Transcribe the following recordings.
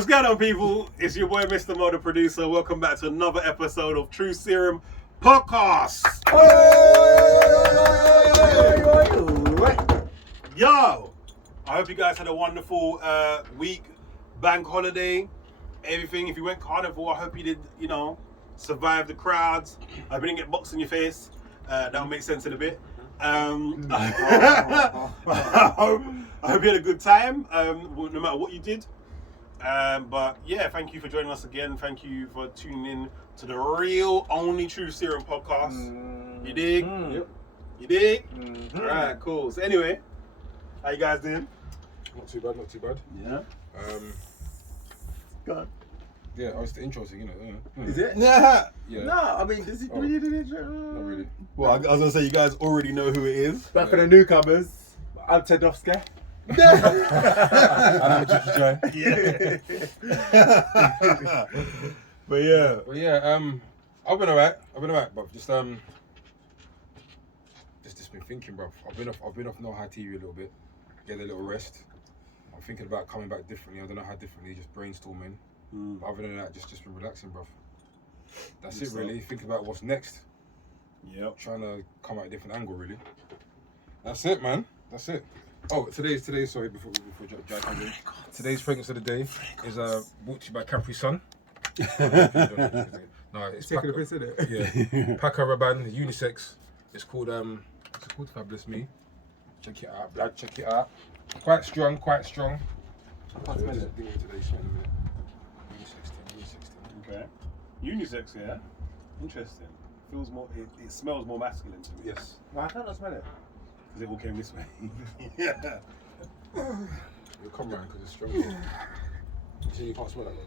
What's going on, people? It's your boy, Mr. Mo, the producer. Welcome back to another episode of Truth Serum Podcast. Yo, I hope you guys had a wonderful week, bank holiday, everything. If you went carnival, I hope you did, survive the crowds. I hope you didn't get boxed in your face. That'll make sense in a bit. I hope you had a good time, no matter what you did. But yeah, thank you for joining us again. Thank you for tuning in to the real only Truth Serum Podcast. You dig? Yep. You dig? All right, cool. So anyway, how you guys doing? Not too bad. Yeah. God. Yeah, it's the intro thing, Is it? Yeah. No, I mean, does it really do it? Not really. Well, I was gonna say you guys already know who it is. But for the newcomers, I'm TEDNOFSKI. And I'm JIGGY. Yeah. But yeah. I've been alright, but just been thinking, bruv. I've been off no high TV a little bit, get a little rest. I'm thinking about coming back differently. I don't know how differently, just brainstorming. But other than that, just been relaxing, bruv. That's it, really. Thinking about what's next. Yep. Trying to come at a different angle, really. That's it, man. That's it. Oh, today's sorry, before Jack comes in. Today's fragrance of the day is brought to you by Capri Sun. No, it's Taking a piss, isn't it? Yeah. Paco Rabanne, unisex. It's called Fabulous Me. Check it out, blood. Check it out. Quite strong. I can't smell it. Okay. Unisex, yeah. Interesting. Feels more. It smells more masculine to me. Yes. Why can't I smell it? Because it all came this way. Yeah. You'll come round because it's strong. So you can't smell that, bro.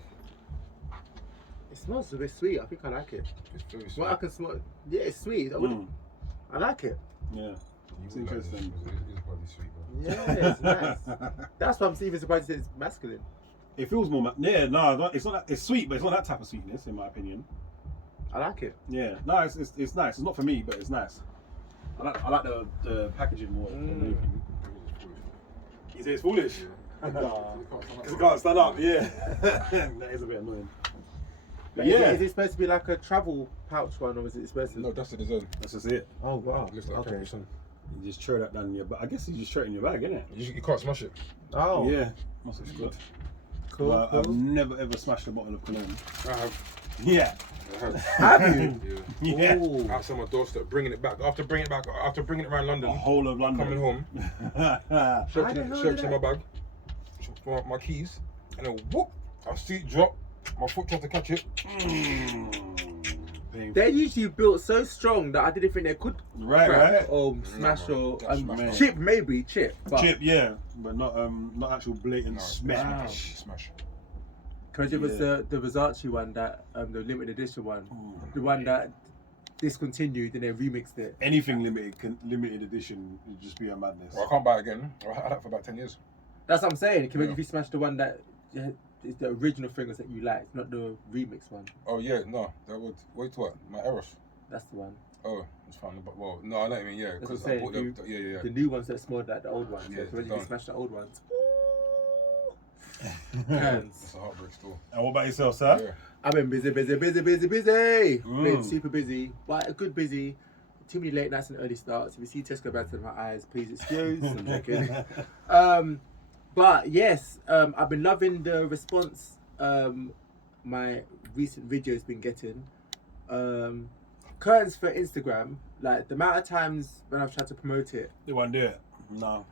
It smells a bit sweet. I think I like it. It's very sweet. Well, I can smell. Yeah, it's sweet. I like it. Yeah. It's You would like interesting. this. It's probably sweet, bro. Yeah, it's nice. That's why I'm even surprised it's masculine. It feels more. Yeah, no, it's not. It's sweet, but it's not that type of sweetness, in my opinion. I like it. Yeah, no, it's nice. It's not for me, but it's nice. I like the packaging more. Than anything. You say it's foolish? Because it can't stand up. Yeah, that is a bit annoying. But yeah, Is it supposed to be like a travel pouch one, or is it supposed to? No, that's the design. that's just it. Oh wow. It looks like Capri Sun. You just throw that down in your bag. I guess you just throw it in your bag, innit? You can't smash it. Oh. Yeah, must be good. Cool. But I've never ever smashed a bottle of cologne. I have. Yeah. I have. Have you? Yeah. Ooh. Outside my doorstep, bringing it back. After bringing it around London, The whole of London. coming home, I didn't know searching my that. bag, my keys, and then whoop, I see it drop. My foot tried to catch it. They're usually built so strong that I didn't think they could Right, crack right. or smash man. or That's smash, chip maybe chip. But Chip, yeah, but not actual blatant No, smash. smash. because it was Yeah. the Versace one that the limited edition one, the one that discontinued and they remixed it. Anything limited edition would just be a madness. Well, I can't buy it again. I had that for about 10 years. That's what I'm saying. Can Yeah. if you smash the one that is the original fragrance that you like, not the remix one. Oh yeah, no, that would wait what? My Eros. That's the one. Oh, it's fine. But well, no, I know what I mean. Yeah, That's what because I'm I saying. bought the yeah. The new ones that smell like the old ones. Yeah, So when you they're can smash the old ones. It's a heartbreak store. And what about yourself, sir? Yeah. I've been busy. Been super busy, but a good busy. Too many late nights and early starts. If you see Tesco bags in my eyes, please excuse. I'm joking. But yes, I've been loving the response my recent video has been getting. Curtains for Instagram, like the amount of times when I've tried to promote it, They won't do it. No.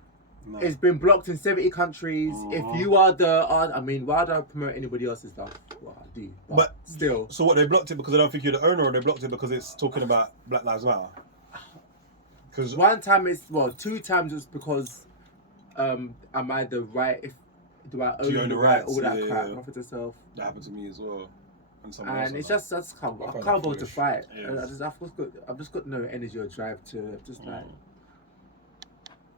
it's been blocked in 70 countries. If you are why do I promote anybody else's stuff? Well, I do, but still. So what? They blocked it because they don't think you're the owner, or they blocked it because it's talking about Black Lives Matter? Because One time two times it's because am I the right? Do I you own own the the right? rights? All that Yeah, crap. yeah. Offer to self. that happened to me as well. And someone else And it's like just I I find can't that bother to foolish. fight. Yeah. I've just got no energy or drive to just like.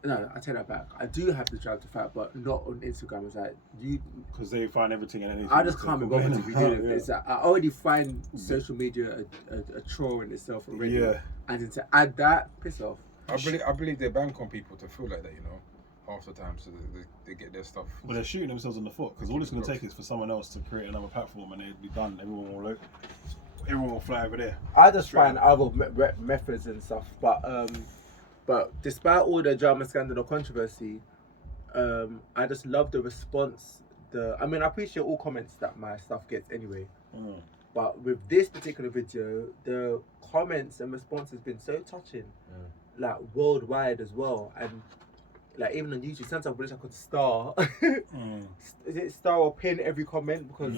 No, I take that back. I do have the drive to fight, but not on Instagram. It's like you. because they find everything and anything. I just to can't be bothered to complain be doing about, it. It's like, I already find social media a chore in itself already. Yeah. And then to add that, piss off. I believe they bank on people to feel like that, you know. half the time, so they get their stuff. But they're shooting themselves in the foot because all it's going to take is for someone else to create another platform and they'd be done. Everyone will fly over there. I just find other methods and stuff, but despite all the drama, scandal, or controversy, I just love the response. I appreciate all comments that my stuff gets anyway. But with this particular video, the comments and response has been so touching, like worldwide as well, and like even on YouTube, sometimes I wish I could star. Is it star or pin every comment because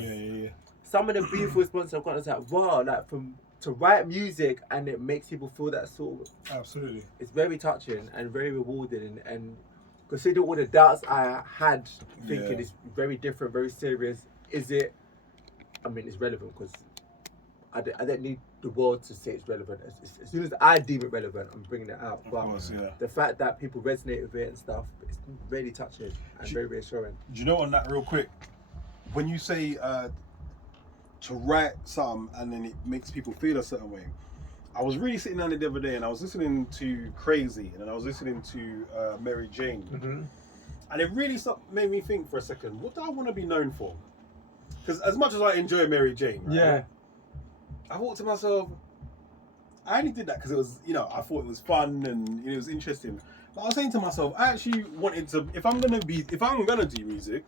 some of the beautiful responses I've got is like wow, like to write music and it makes people feel that sort of. Absolutely. It's very touching and very rewarding, and considering all the doubts I had, thinking it's very different, very serious. Is it? I mean, it's relevant because I don't need the world to say it's relevant. As soon as I deem it relevant, I'm bringing it out. But the fact that people resonate with it and stuff, it's really touching and very reassuring. Do you know on that real quick? When you say to write something and then it makes people feel a certain way, I was really sitting down the other day and I was listening to Crazy and then I was listening to Mary Jane. And it really made me think for a second, what do I want to be known for? Because as much as I enjoy Mary Jane, right, I thought to myself, I only did that because it was, I thought it was fun and it was interesting. But I was saying to myself, I actually wanted to, if I'm gonna do music,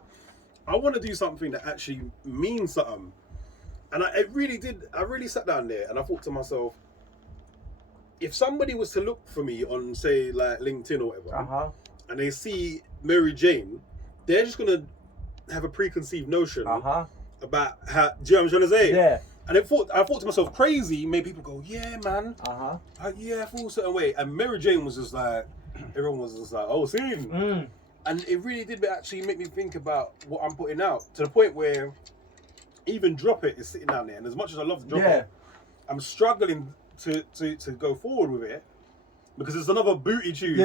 I want to do something that actually means something. And I really sat down there and I thought to myself, if somebody was to look for me on, say, like LinkedIn or whatever, and they see Mary Jane, they're just gonna have a preconceived notion about how. Do you know what I'm trying to say? Yeah. And I thought to myself, Crazy made people go, yeah, man. I feel a certain way. And Mary Jane was just like, everyone was just like, oh, seen. And it really did actually make me think about what I'm putting out to the point where even Drop It is sitting down there. And as much as I love to Drop It, I'm struggling to go forward with it because it's another booty tune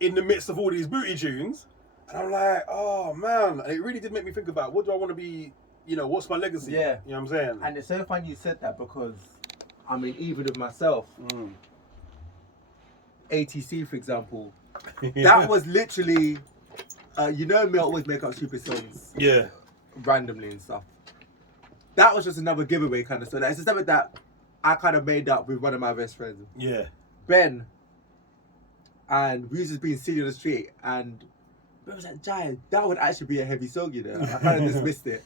in the midst of all these booty tunes. And I'm like, oh man. And it really did make me think about what do I want to be, what's my legacy? You know what I'm saying? And it's so funny you said that because, I mean, even with myself, ATC, for example, that was literally, me, I always make up stupid songs. Randomly and stuff. That was just another giveaway kind of song. It's just something that I kind of made up with one of my best friends. Ben. And we was just being silly on the street and Ben was like, Jai, that would actually be a heavy song, I kind of dismissed it.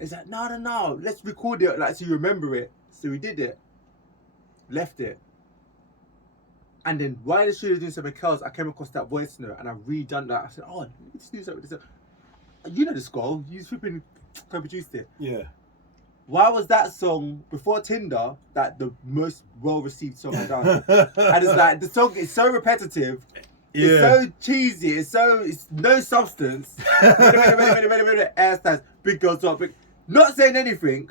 It's like, no, let's record it like so you remember it. So we did it. Left it. And then while the studio was doing something else, I came across that voice note and I redone that. I said, oh, let's do something with this. You know the score, you flipping co-produced it. Why was that song before Tinder that the most well-received song I've done? And it's like the song is so repetitive, it's so cheesy, it's no substance. Hairstyles, big girls up, not saying anything,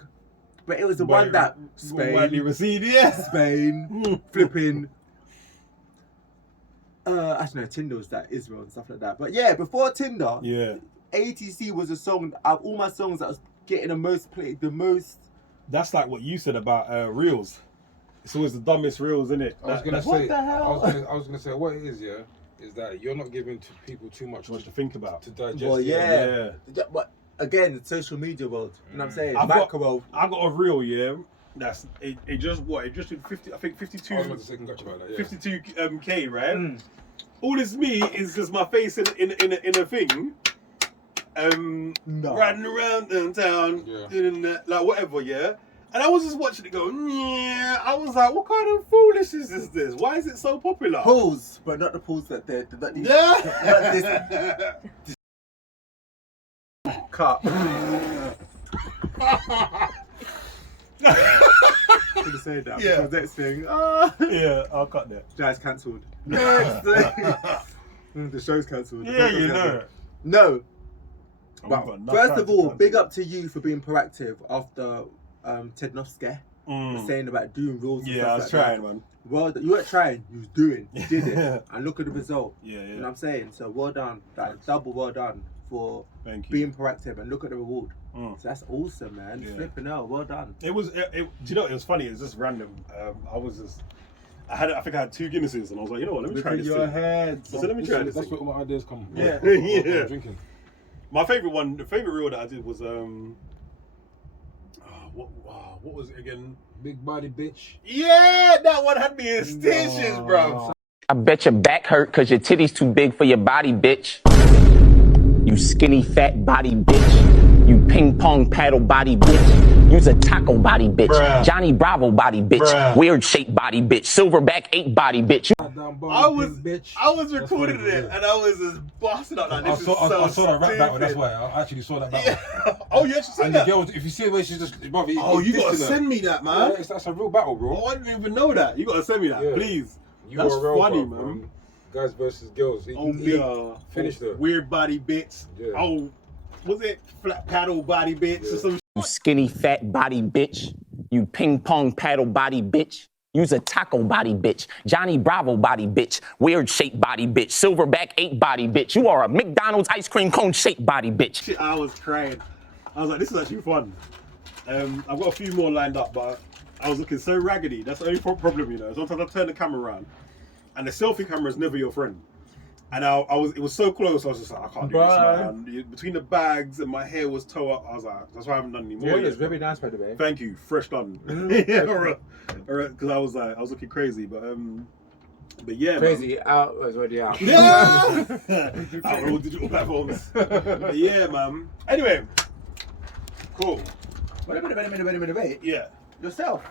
but it was the one that Spain, widely received, Spain, flipping. Actually no, Tinder was that Israel and stuff like that. But yeah, before Tinder, ATC was a song of all my songs that was getting the most play, the most. That's like what you said about reels. It's always the dumbest reels, isn't it? I was gonna say, what the hell? I was gonna say what it is, is that you're not giving to people too much to think about, to digest. Well, yeah. But again, the social media world. You know what I'm saying? I got a reel, that's it just did 50, I think 52. I was about to say congrats about that, 52 K, right? All it's me is just my face in a thing. Riding around downtown, doing that, like whatever, And I was just watching it go, I was like, what kind of foolishness is this? Why is it so popular? Pools, but not the pools that they're this cut. I'm gonna say that because next thing, I'll cut that. Jai's cancelled. Next thing. The show's cancelled. No. But first of all, big up to you for being proactive after TEDNOFSKI was saying about doing rules. I was trying, man. Well, you weren't trying, you was doing. You did it. And look at the result. You know what I'm saying? So well done. Like, double well done for being proactive and look at the reward. So that's awesome, man. Flipping out, well done. It was, do you know, it was funny. It was just random. I think I had 2 Guinnesses, and I was like, you know what, let me try this your thing. head. So let me try this That's thing. where all my ideas come. Yeah. Yeah. Drinking. My favourite one, the favourite reel that I did was what was it again? Big body bitch. Yeah, that one had me in stitches, bro. I bet your back hurt cause your titty's too big for your body, bitch. You skinny fat body bitch. You ping pong paddle body bitch. You's a taco body bitch. Bruh. Johnny Bravo body bitch. Bruh. Weird shaped body bitch. Silverback 8 body bitch. I was recording it and I was just busting up like this. I saw that rap battle. That's why I actually saw that battle. Yeah. Oh, you actually seen And that? the girl, if you see the way she's just, brother, Oh, you gotta send me that, man. Yeah, that's a real battle, bro. Oh, I didn't even know that. You gotta send me that, Yeah. please. You That's are real, funny, bro, man. Guys versus girls. Oh, yeah. Finished her. Weird body bits. Yeah. Oh, was it flat paddle body bits or some You skinny fat body bitch. You ping pong paddle body bitch. You's a taco body bitch. Johnny Bravo body bitch. Weird shaped body bitch. Silverback 8 body bitch. You are a McDonald's ice cream cone shaped body bitch. shit? I was crying. I was like, this is actually fun. I've got a few more lined up, but I was looking so raggedy. That's the only problem, you know. Sometimes I turn the camera around, and the selfie camera is never your friend. And it was so close. I was just like, I can't do this, man. Between the bags and my hair was toe up. I was like, that's why I haven't done any more. Yeah, it's very nice, by the way. Thank you, fresh done. Yeah, all right. Because I was looking crazy, but yeah, Crazy, man. out, was already out. Yeah, out on all digital platforms. But yeah, man. Anyway, cool. Wait a minute. Yeah. Yourself.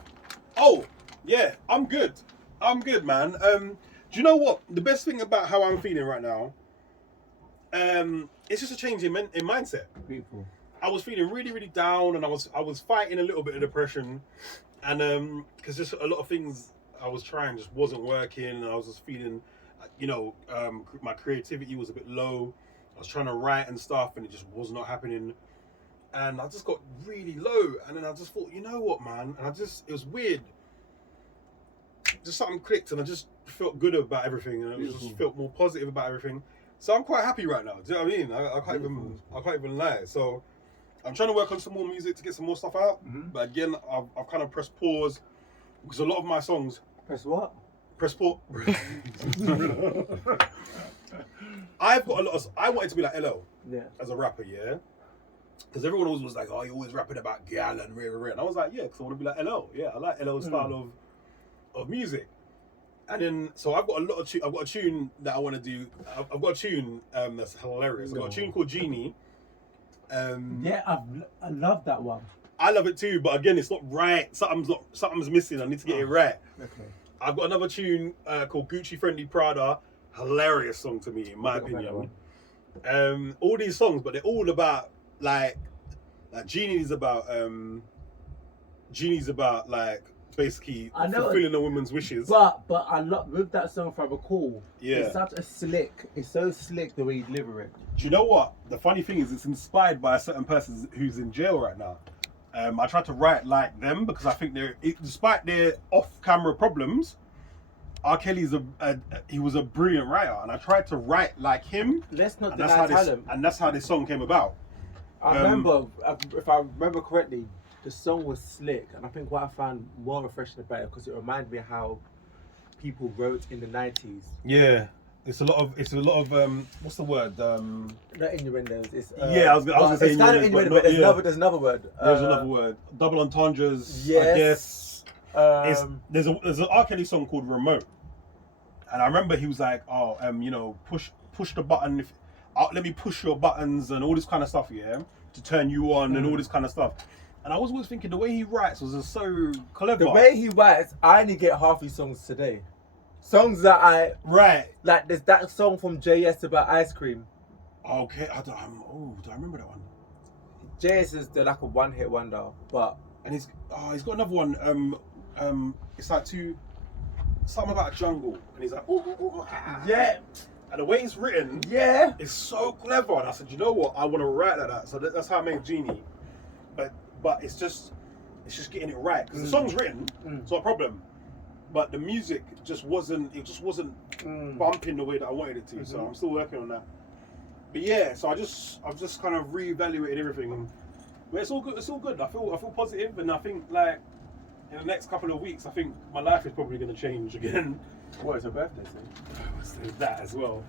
Oh, yeah. I'm good, man. Do you know what? The best thing about how I'm feeling right now, it's just a change in mindset. Beautiful. I was feeling really, really down, and I was fighting a little bit of depression, and because just a lot of things I was trying just wasn't working, and I was just feeling, you know, my creativity was a bit low. I was trying to write and stuff, and it just was not happening, and I just got really low, and then I just thought, you know what, man, and it was weird. Just something clicked, and I just felt good about everything, and I just felt more positive about everything. So I'm quite happy right now. Do you know what I mean? I can't even lie. So I'm trying to work on some more music to get some more stuff out. But again, I've kind of pressed pause because a lot of my songs. Press what? Press pause. I've got a lot of. I wanted to be like LL. Yeah. As a rapper, yeah. Because everyone always was like, "Oh, you're always rapping about gal and rare." And I was like, "Yeah," because I want to be like LL. Yeah, I like LL's style of music. And then, so I've got a tune that I want to do. I've got a tune that's hilarious. I've got a tune called Genie. Yeah, I love that one. I love it too, but again, it's not right. Something's missing. I need to get it right. Okay. I've got another tune called Gucci Friendly Prada. Hilarious song to me, in my opinion. All these songs, but they're all about like Genie's about like basically fulfilling a woman's wishes. But I love with that song, if I recall. Yeah. It's such a slick. It's so slick the way you deliver it. Do you know what? The funny thing is, it's inspired by a certain person who's in jail right now. I tried to write like them because I think despite their off-camera problems, R. Kelly's he was a brilliant writer, and I tried to write like him. Let's not and deny talent. And that's how this song came about. I remember, if I remember correctly, the song was slick, and I think what I found more refreshing about it because it reminded me of how people wrote in the 90s. Yeah, it's a lot of what's the word? Not innuendos. It's I was gonna say it's kind of innuendo, but there's another word. There's another word. Double entendres. Yes. I guess. There's an R. Kelly song called Remote, and I remember he was like, you know, push the button. Let me push your buttons and all this kind of stuff, yeah, to turn you on and all this kind of stuff. And I was always thinking the way he writes was just so clever. The way he writes, I only get half his songs today. Songs that like there's that song from JS about ice cream. Okay, do I remember that one? JS is like a one-hit wonder, but and he's got another one. It's like something about a jungle, and he's like, yeah. And the way it's written, yeah, it's so clever. And I said, you know what, I want to write like that. So that's how I made Genie. But it's just getting it right because the song's written, it's not a problem. But the music just wasn't bumping the way that I wanted it to. So I'm still working on that. But yeah, so I've just kind of reevaluated everything, but it's all good. It's all good. I feel positive, and I think like in the next couple of weeks, I think my life is probably going to change again. What, it's her birthday soon? There's that as well.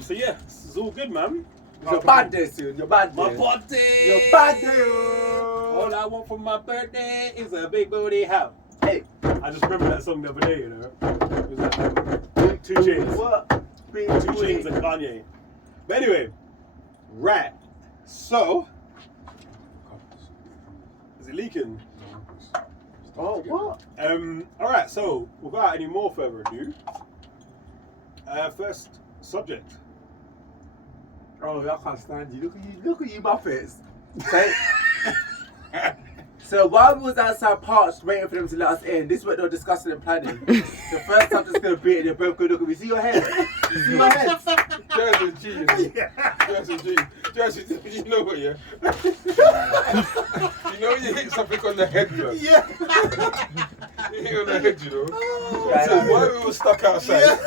So yeah, this is all good, man. It's your birthday soon, your birthday. My birthday! Your birthday! All I want for my birthday is a big booty house. Hey. I just remember that song the other day, you know. It was like 2 Chainz. What? 2 Chainz and Kanye. But anyway, right. So, is it leaking? Oh, what? Alright, so without any more further ado, first subject. Oh, I can't stand you. Look at you Muppets. So while we was outside parched waiting for them to let us in, this is what they were discussing and planning. The first time just gonna beat it, they're both gonna look at me. See your head? You see my head? Jersey G, you know. Jersey G. Jersey, you know what, yeah? You know when you hit something on the head, bro? Yeah. You hit on the head, you know? Yeah, So why we were stuck outside?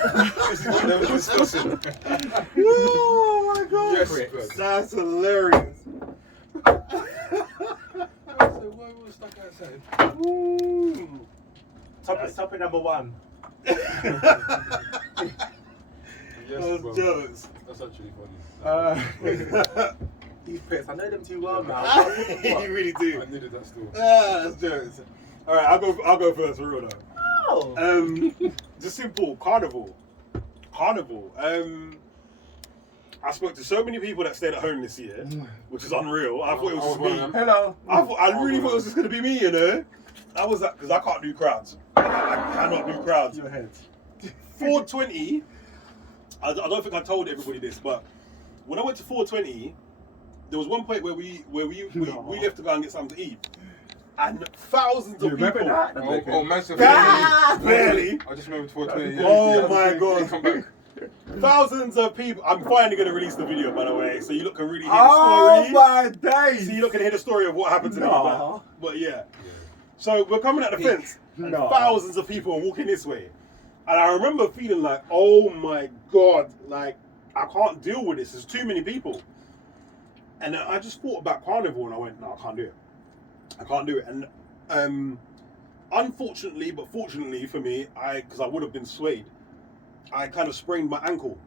This is what they were discussing. Oh my god. Yes, bro. That's hilarious. So why we were stuck outside? Topic number one. Yes, Those bro. jokes. That's actually funny. These pets, I know them too well now. You really do. I needed that still. That's jokes. Alright, I'll go first for real though. Oh. Just simple carnival. I spoke to so many people that stayed at home this year, which is unreal. I thought it was just me. Hello. I really thought it was just gonna be me, you know. I was like, because I can't do crowds. I cannot do crowds. Your head. 420. I don't think I told everybody this, but when I went to 420, there was one point where we left to go and get something to eat, and thousands of people. That? Oh, massive. Barely. I just remember 420. Oh my God. Come back. Thousands of people. I'm finally going to release the video, by the way, so you look can really hear Oh the story. my days. So you look can hear the story of what happened to me. No. But yeah. So we're coming at the fence, and No. thousands of people are walking this way. And I remember feeling like, oh my God, like, I can't deal with this. There's too many people. And then I just thought about carnival, and I went, no, I can't do it. I can't do it. And unfortunately, but fortunately for me, because I would have been swayed, I kind of sprained my ankle.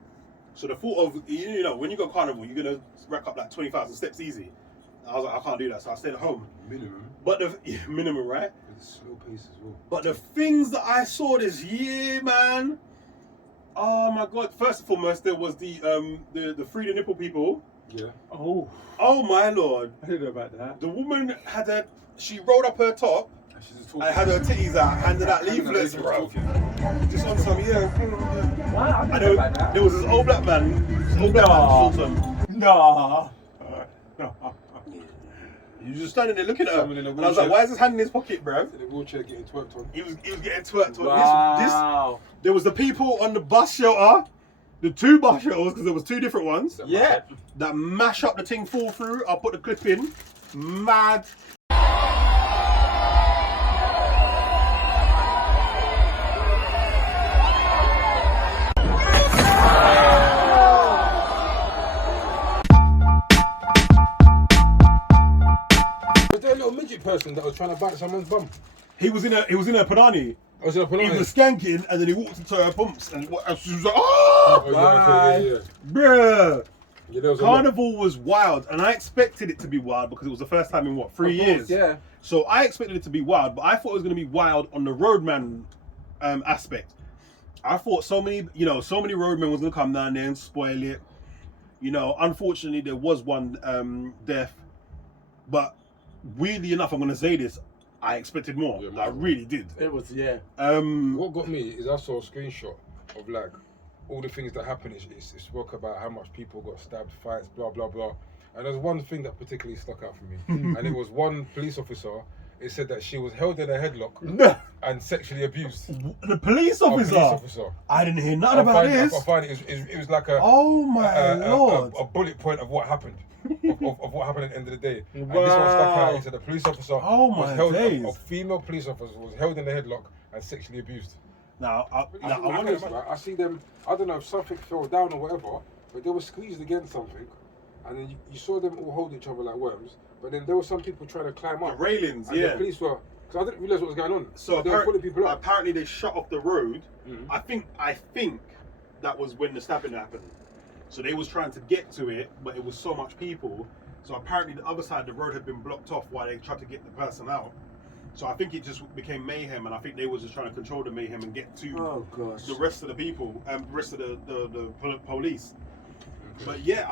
So the thought of, you know, when you go carnival, you're going to rack up like 20,000 steps easy. I was like, I can't do that. So I stayed at home. Minimum. But minimum, right? It's slow pace as well. But the things that I saw this year, man. Oh my God! First and foremost, there was the free the nipple people. Yeah. Oh. Oh my Lord! I didn't know about that. The woman she rolled up her top And she's just and had her titties out, handed out leaflets, bro. Just on some Wow, I I didn't know know about that. there was this old black man. This old black man just on some. No. He was just standing there looking at her, Someone in a and I was like, wheelchair. "Why is his hand in his pocket, bro?" In the wheelchair getting twerked on. He was getting twerked on. Wow. There was the people on the bus shelter, the 2 bus shelters, because there was 2 different ones. Yeah. That mash up the thing, fall through. I'll put the clip in. Mad. Was there a little midget person that was trying to bite someone's bum? He was in a Panani. I was in a He Panani. was skanking, and then he walked into her pumps, and she was like, "Oh, Yeah, bruh!" yeah, there was a lot. Carnival was wild, and I expected it to be wild because it was the first time in 3 years. Yeah. So I expected it to be wild, but I thought it was going to be wild on the roadman aspect. I thought so many roadmen was going to come down there and spoil it. You know, unfortunately, there was one death, but weirdly enough, I'm going to say this, I expected more. Yeah, I really did. It was, yeah. What got me is I saw a screenshot of like all the things that happened. It spoke about how much people got stabbed, fights, blah blah blah. And there's one thing that particularly stuck out for me, and it was one police officer. It said that she was held in a headlock and sexually abused. The police A officer? police officer. I didn't hear nothing about this. I find it was like a Oh my Lord. a bullet point of what happened. of what happened at the end of the day. And this one stuck out. He said the police officer a female police officer was held in a headlock and sexually abused. Now, I I see them, I don't know if something fell down or whatever, but they were squeezed against something, and then you saw them all hold each other like worms, but then there were some people trying to climb up. the railings, And yeah. the police were Because I didn't realise what was going on. So they were pulling people up. apparently they shut off the road. I think that was when the stabbing happened. So they was trying to get to it, but it was so much people. So apparently the other side of the road had been blocked off while they tried to get the person out. So I think it just became mayhem, and I think they was just trying to control the mayhem and get to the rest of the people and the rest of the police. But yeah,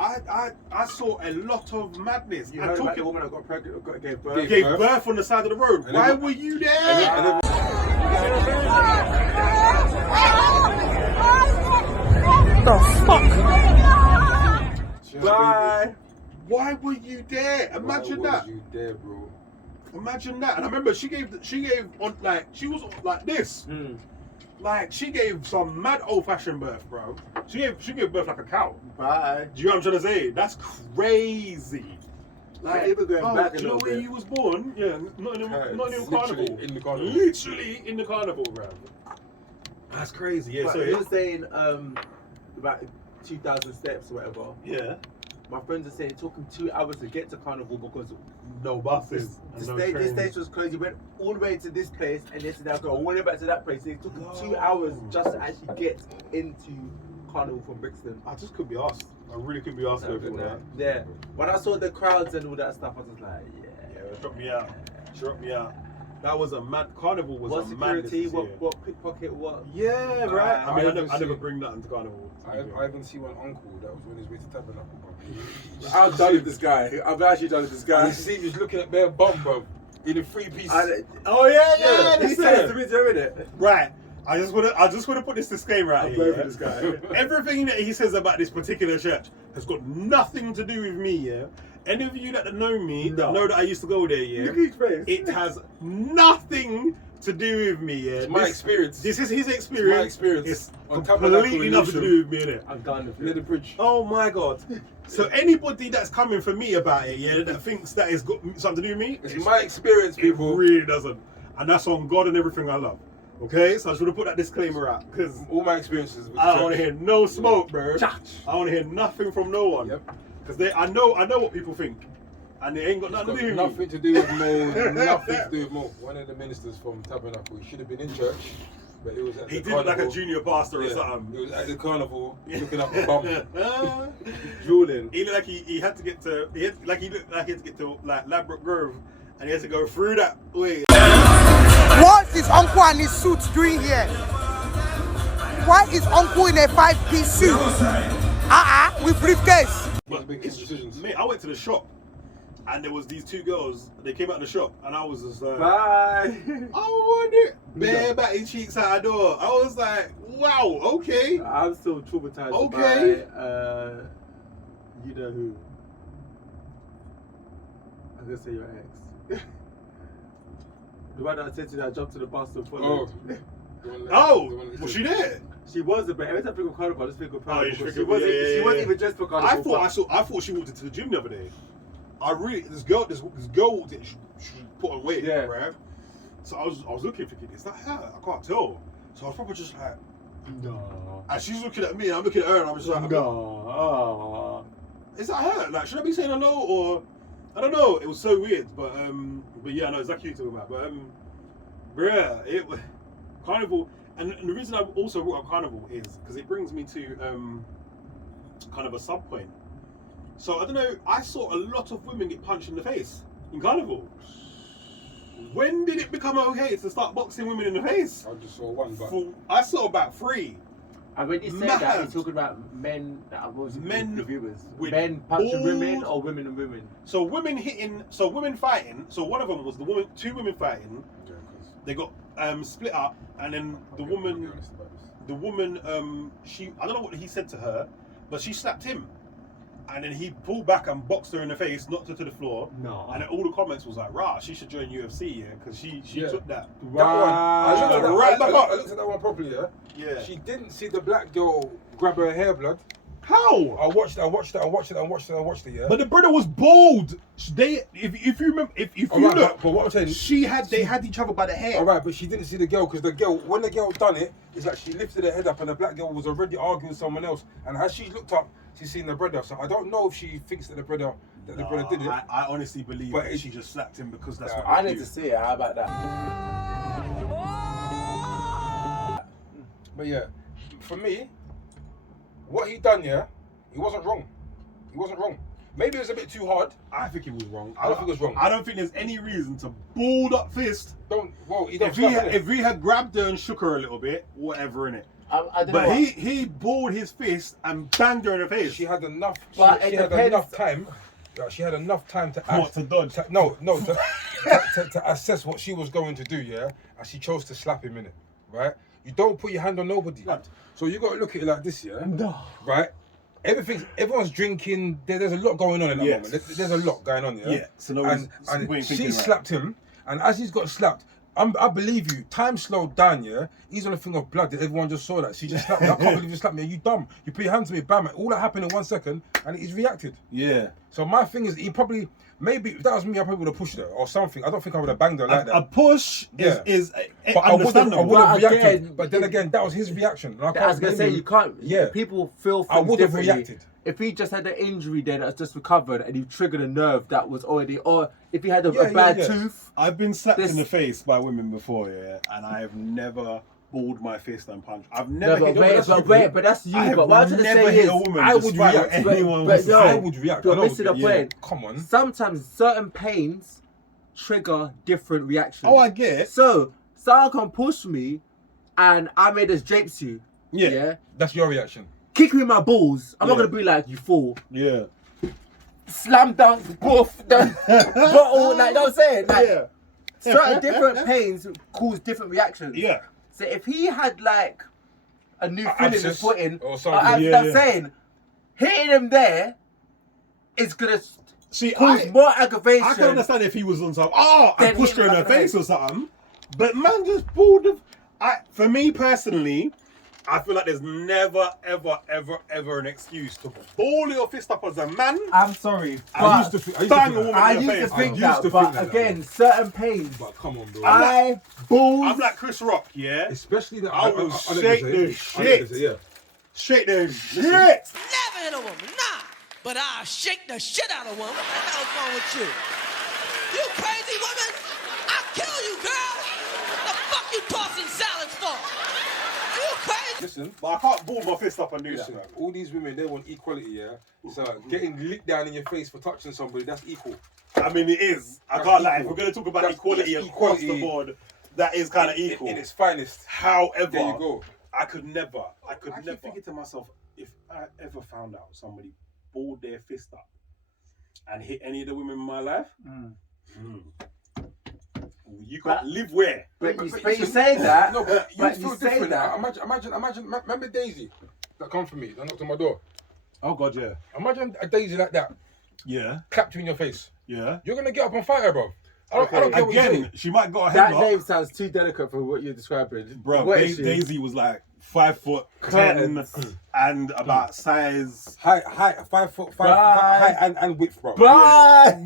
I saw a lot of madness. You heard about the woman that got pregnant, gave birth? Gave birth on the side of the road. And Why were you there? The fuck? Bye. Why were you there? Imagine that. You there, bro? Imagine that. And I remember she gave on like she was like this. Like she gave some mad old-fashioned birth, bro. She gave birth like a cow. Bye. Do you know what I'm trying to say? That's crazy. Like, even going back a do you know little where bit. you was born? Yeah, Notting-hill Carnival. In the carnival. Literally in the carnival, bro. That's crazy. Yeah. But So you were saying about 2,000 steps or whatever. yeah. My friends are saying it took him 2 hours to get to Carnival because No buses. this and no stage trains. was crazy. Went all the way to this place and then to now go all the way back to that place. It took him 2 hours just to actually get into Carnival from Brixton. I just could be asked. I really could be asked to go for that. Yeah. When I saw the crowds and all that stuff, I was just like, Yeah, drop me out. Drop me out. That was a mad carnival. Was what a madness security? this year. What pickpocket? What? Yeah, right. I mean, I never see- bring that into carnival. I even see one uncle that was on his way to Tabernacle, bro. I'm done with this guy. I'm actually done with this guy. You see, he's looking at bare bum, bro. In a 3-piece. Oh yeah, He said to me, isn't it? Right. I just want to put this disclaimer out I'm here. going for this guy. Everything that he says about this particular church has got nothing to do with me. Yeah. Any of you that know me, that know that I used to go there. Yeah. Look at his face. It has nothing to do with me. Yeah. It's my experience. This is his experience. my experience. It's On Tabernacle completely in nothing to Lewisham. do with me, innit? I'm done with Near the it. bridge. Oh my god. So anybody that's coming for me about it, yeah, that thinks that it's got something to do with me, It's my experience, it people. really doesn't. And that's on God and everything I love. Okay? So I just want to put that disclaimer out because All my experiences with I don't want to church. hear no smoke, bro. Church. I want to hear nothing from no one. Yep. Because I know what people think. And it ain't got It's nothing got to do with nothing me. to do with Mo. Nothing to do with Mo. One of the ministers from Tabernacle. He should have been in church, but it was at He the did look like a carnival. junior pastor or Yeah, something. He was at the carnival looking up a bum. Drooling. He looked like he had to get to he looked like he had to get to like Ladbroke Grove and he had to go through that way. What is Uncle and his suit doing here? Why is Uncle in a 5-piece suit? With briefcase. But Making it's, decisions. mate, I went to the shop and there was these two girls. They came out of the shop and I was just like, Bye. I want it. Bare batty cheeks out the door. I was like, wow, okay. I'm still traumatized Okay. by, you know who. I'm gonna say your ex. The one that said to you that I jumped to the bus and Oh. followed. Was she there? She wasn't, but every time I think of Carnival, I just think of Oh, you Carnival. think She of- wasn't, yeah, she yeah, wasn't yeah. even dressed for Carnival. I thought she walked into the gym the other day. This girl walked in, she put on weight, Yeah. right? So I was looking thinking, is that her? I can't tell. So I was probably just like, No. and she's looking at me and I'm looking at her and I'm just like, No. is that her? Like, should I be saying hello or I don't know. It was so weird, but yeah, I know exactly what you're talking about. But bruh, it was Carnival, and the reason I also brought up Carnival is because it brings me to kind of a sub point. So I don't know. I saw a lot of women get punched in the face in Carnival. When did it become okay to start boxing women in the face? I just saw one, but I saw about 3. And when you say Mad. that, you're talking about men that are mostly Men reviewers. with Men punching women all- or women and women? So women fighting. So one of them was two women fighting. yeah, 'cause They got split up, and then the I'll be woman, honest about this. I don't know what he said to her, but she slapped him, and then he pulled back and boxed her in the face, knocked her to the floor, No. and then all the comments was like, "Rah, she should join UFC, yeah, because she Yeah. took that." That one, I looked at that, Right back up. I looked at that one properly, yeah? Yeah. She didn't see the black girl grab her hair, blood. How? I watched it, yeah. But the brother was bald. If you remember, if you Alright, look, but what I'm saying, they had each other by the hair. Alright, but she didn't see the girl because when the girl done it, it's like she lifted her head up and the black girl was already arguing with someone else. And as she looked up, she's seen the brother. So I don't know if she thinks that the brother did it. I honestly believe But that she just slapped him because that's what I they need do. to see it. How about that? But yeah, for me, what he done, yeah, he wasn't wrong. Maybe it was a bit too hard. I think it was wrong. I don't think it was wrong. I don't think there's any reason to balled up fist. If If he had grabbed her and shook her a little bit, whatever in it. I don't know But what- he balled his fist and banged her in the face. she had enough. But She it had depends. enough time. She had enough time to What, to dodge? to assess what she was going to do, yeah, and she chose to slap him in it, right? You don't put your hand on nobody. So you got to look at it like this, yeah? No. Right? Everyone's drinking. There's a lot going on in that Yes. moment. There's a lot going on, yeah? Yeah, so no one's- and we ain't she thinking right. slapped him, and as he's got slapped, I believe you, time slowed down, yeah? He's on a thing of blood that everyone just saw that. She just slapped me. I can't believe you slapped me. Are you dumb? You put your hand to me, bam. All that happened in 1 second, and he's reacted. Yeah. So my thing is, maybe if that was me, I probably would have pushed her or something. I don't think I would have banged her like that. A push Yeah. is But I would understandable. have But reacted. again, But then again, that was his reaction. And I was gonna say you can't. Yeah. People feel I things would have differently. reacted. If he just had an injury there that's just recovered and he triggered a nerve that was already, or if he had a Yeah, bad yeah. tooth. I've been slapped This- in the face by women before, yeah, and I've never balled my fist and punched. I've never hit But that's you. I have But what I'm trying to never say hit is, a woman I would despite what react. anyone But was no, I would react. You're I know missing the yeah. point. Come on. Sometimes certain pains trigger different reactions. Oh, I get it. So someone can push me, and I may just drapes you. Yeah. That's your reaction. Kick me in my balls. I'm not Yeah. gonna be like you fall. Yeah. Slam dunk, boof, the bottle. Like, you know what I'm saying? Like, Yeah. certain different pains cause different reactions. Yeah. So if he had like a new feeling in his abscess foot in, or something. I'm saying hitting him there is gonna See, cause more aggravation. I can understand if he was on some. Oh, I Then pushed hit her in him the back in the face or something. But man, just balled the. For me personally, I feel like there's never, ever an excuse to ball your fist up as a man. I'm sorry. I used to think bang a that. woman I in the used to face. think used that, to but think that, again, certain pains. But come on, bro. I balls. I'm like Chris Rock, yeah. Especially that I will shake the shit. Yeah. Shake the shit. Never hit a woman, nah. But I'll shake the shit out of a woman. What the hell's wrong with you? You crazy woman? I'll kill you, girl. The fuck you tossing salads for? Are you crazy? Listen. But I can't ball my fist up and do Listen, that, man. all these women, they want equality, yeah? So getting licked down in your face for touching somebody, that's equal. I mean, it is. I That's can't lie. If equal. we're going to talk about That's equality across the equality. board, that is kind of equal. In its finest. However, There you go. I could never. I keep never. Thinking to myself, if I ever found out somebody balled their fist up and hit any of the women in my life, you can't live where? But you say that. No, but you but feel you say different. that. Imagine, remember Daisy that come from me, that knocked on my door? Oh God, yeah, Imagine a Daisy like that, yeah, clapped you in your face. yeah. You're gonna get up and fight her, bro. I don't care what you say. Again, she might got a That head up. name sounds too delicate for what you're describing. Bro, What is she? Daisy was like 5'10" Curtains. and about size. Height, 5 foot 5, Bye. height and width, bro. Bye.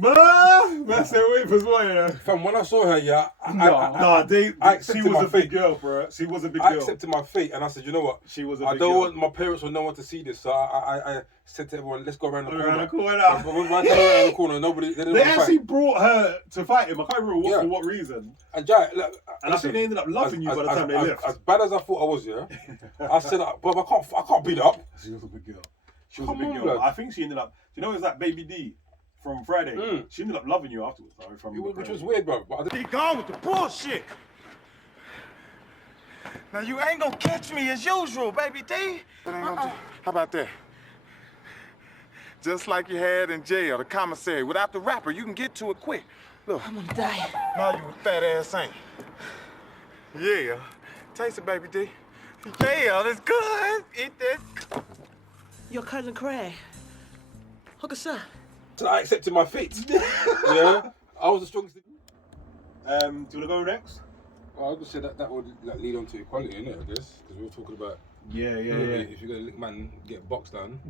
That's the way as well, yeah. Fam, when I saw her, yeah, Nah, I she accepted was my a big fate. girl, bro. She was a big I girl. accepted my fate and I said, you know what? She was a I big don't girl. want my parents or no one to see this, so I said to everyone, let's go around the corner. Around the corner. But when I turned around the corner, nobody, they didn't They want to actually fight. brought her to fight him. I can't remember Yeah. for what reason. And Jai, look, And I think they ended up loving you by the time they left. As bad as I thought I was, yeah, I said, but I can't beat up. She was a big girl. She was Come a big on, girl. blood. I think she ended up. You know, it was that Baby D from Friday. Mm. She ended up loving you afterwards. Though, from Which was weird, bro. But I didn't. Be gone with the bullshit. Now you ain't gonna catch me as usual, baby D. How about that? Just like you had in jail, the commissary. Without the rapper, you can get to it quick. Look. I'm gonna die. Now you a fat ass ain't. Yeah. Taste it, baby D. Yeah, that's good. Eat this. Your cousin Craig. Hook us up. So I accepted my fate. Yeah, I was the strongest. Do you want to go next? Well, I would say that would like, lead on to equality, innit? I guess because we were talking about Yeah. If you're gonna lick man, get boxed down.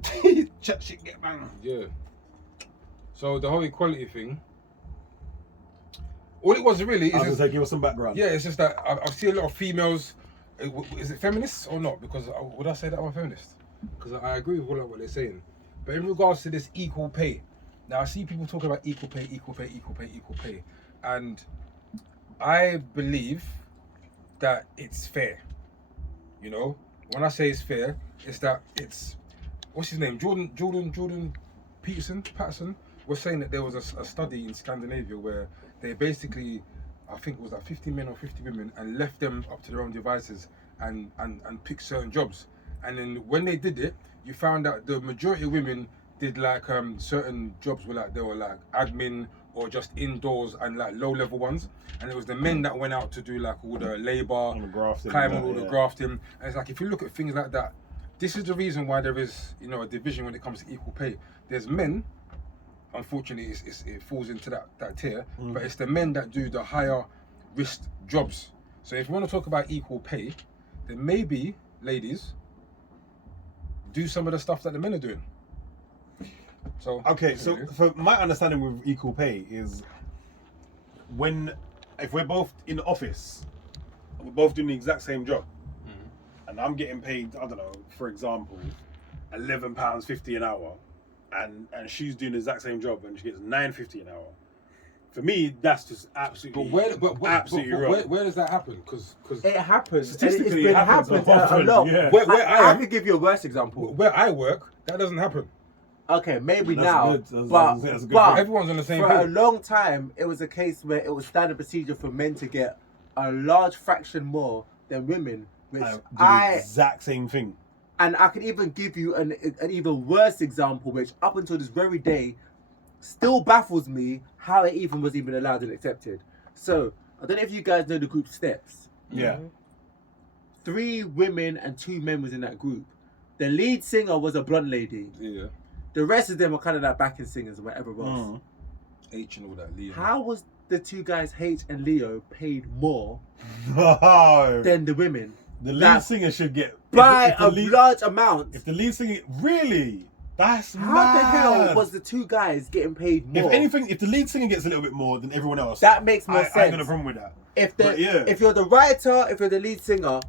Chat shit, get bang. Yeah. So the whole equality thing, all it was really is I was gonna say, give us some background. yeah, it's just that I see a lot of females. Is it feminists or not? Because would I say that I'm a feminist? Because I agree with what they're saying. But in regards to this equal pay, now I see people talking about equal pay, and I believe that it's fair. You know, when I say it's fair, it's that it's what's his name, Jordan Patterson was saying that there was a study in Scandinavia where they basically, I think it was like 50 men or 50 women, and left them up to their own devices and pick certain jobs. And then when they did it, you found out the majority of women did like certain jobs were like they were like admin or just indoors and like low level ones, and it was the men that went out to do like all the labour, climbing all the grafting. And it's like if you look at things like that, this is the reason why there is, you know, a division when it comes to equal pay. There's men, unfortunately, it falls into that tier, but it's the men that do the higher risk jobs. So if you want to talk about equal pay, then maybe, ladies, do some of the stuff that the men are doing. So okay, so for my understanding with equal pay is if we're both in the office, we're both doing the exact same job, and I'm getting paid, I don't know, for example, £11.50 an hour, and she's doing the exact same job and she gets £9.50 an hour. For me, that's just absolutely where does that happen? Because it happens. Statistically, It's it happens a lot. yeah. Where I could give you a worse example. Where I work, that doesn't happen. Okay, maybe That's now, good. but That's good. Everyone's on the same for page. a long time, it was a case where it was standard procedure for men to get a large fraction more than women, which do the exact same thing. And I could even give you an even worse example, which up until this very day still baffles me how it even was even allowed and accepted. So, I don't know if you guys know the group Steps. Yeah. 3 women and 2 men was in that group. The lead singer was a blonde lady. Yeah. The rest of them were kind of like backing singers or whatever else. H and all that. Leo. How was the 2 guys, H and Leo, paid more No. than the women? The lead singer should get by a large amount. If the lead singer really, that's How mad. the hell was the 2 guys getting paid more? If anything, if the lead singer gets a little bit more than everyone else, that makes more sense. I ain't got a problem with that. If you're the writer, if you're the lead singer,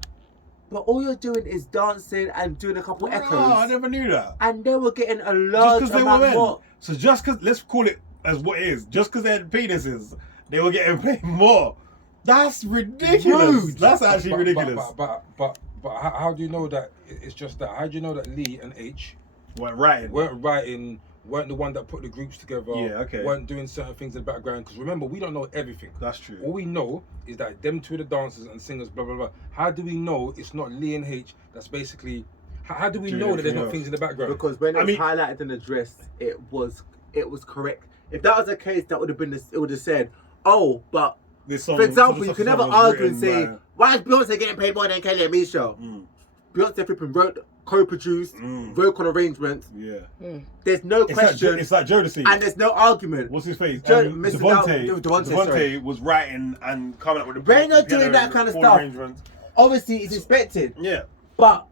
but all you're doing is dancing and doing a couple echoes. Oh, I never knew that. And they were getting a large amount more. So just because, let's call it as what it is, just because they had penises, they were getting paid more. That's ridiculous. Rude. That's actually ridiculous. But how do you know that it's just that? How do you know that Lee and H weren't writing, weren't the one that put the groups together, weren't doing certain things in the background? Because remember, we don't know everything. That's true. All we know is that them 2 are the dancers and singers, blah, blah, blah. How do we know it's not Lee and H that's basically... How do we know that there's not things in the background? Because when it was highlighted and addressed, it was correct. If that was the case, that would have been... It would have said, oh, but... For example, you can never argue and say, why is Beyonce getting paid more than Kelly and Misha? Beyonce flipping wrote, co-produced, vocal arrangements. Yeah. There's no question. It's like Jodeci. And there's no argument. What's his face? Devontae was writing and coming up with the... When you're doing that kind of stuff, obviously it's expected. Yeah. But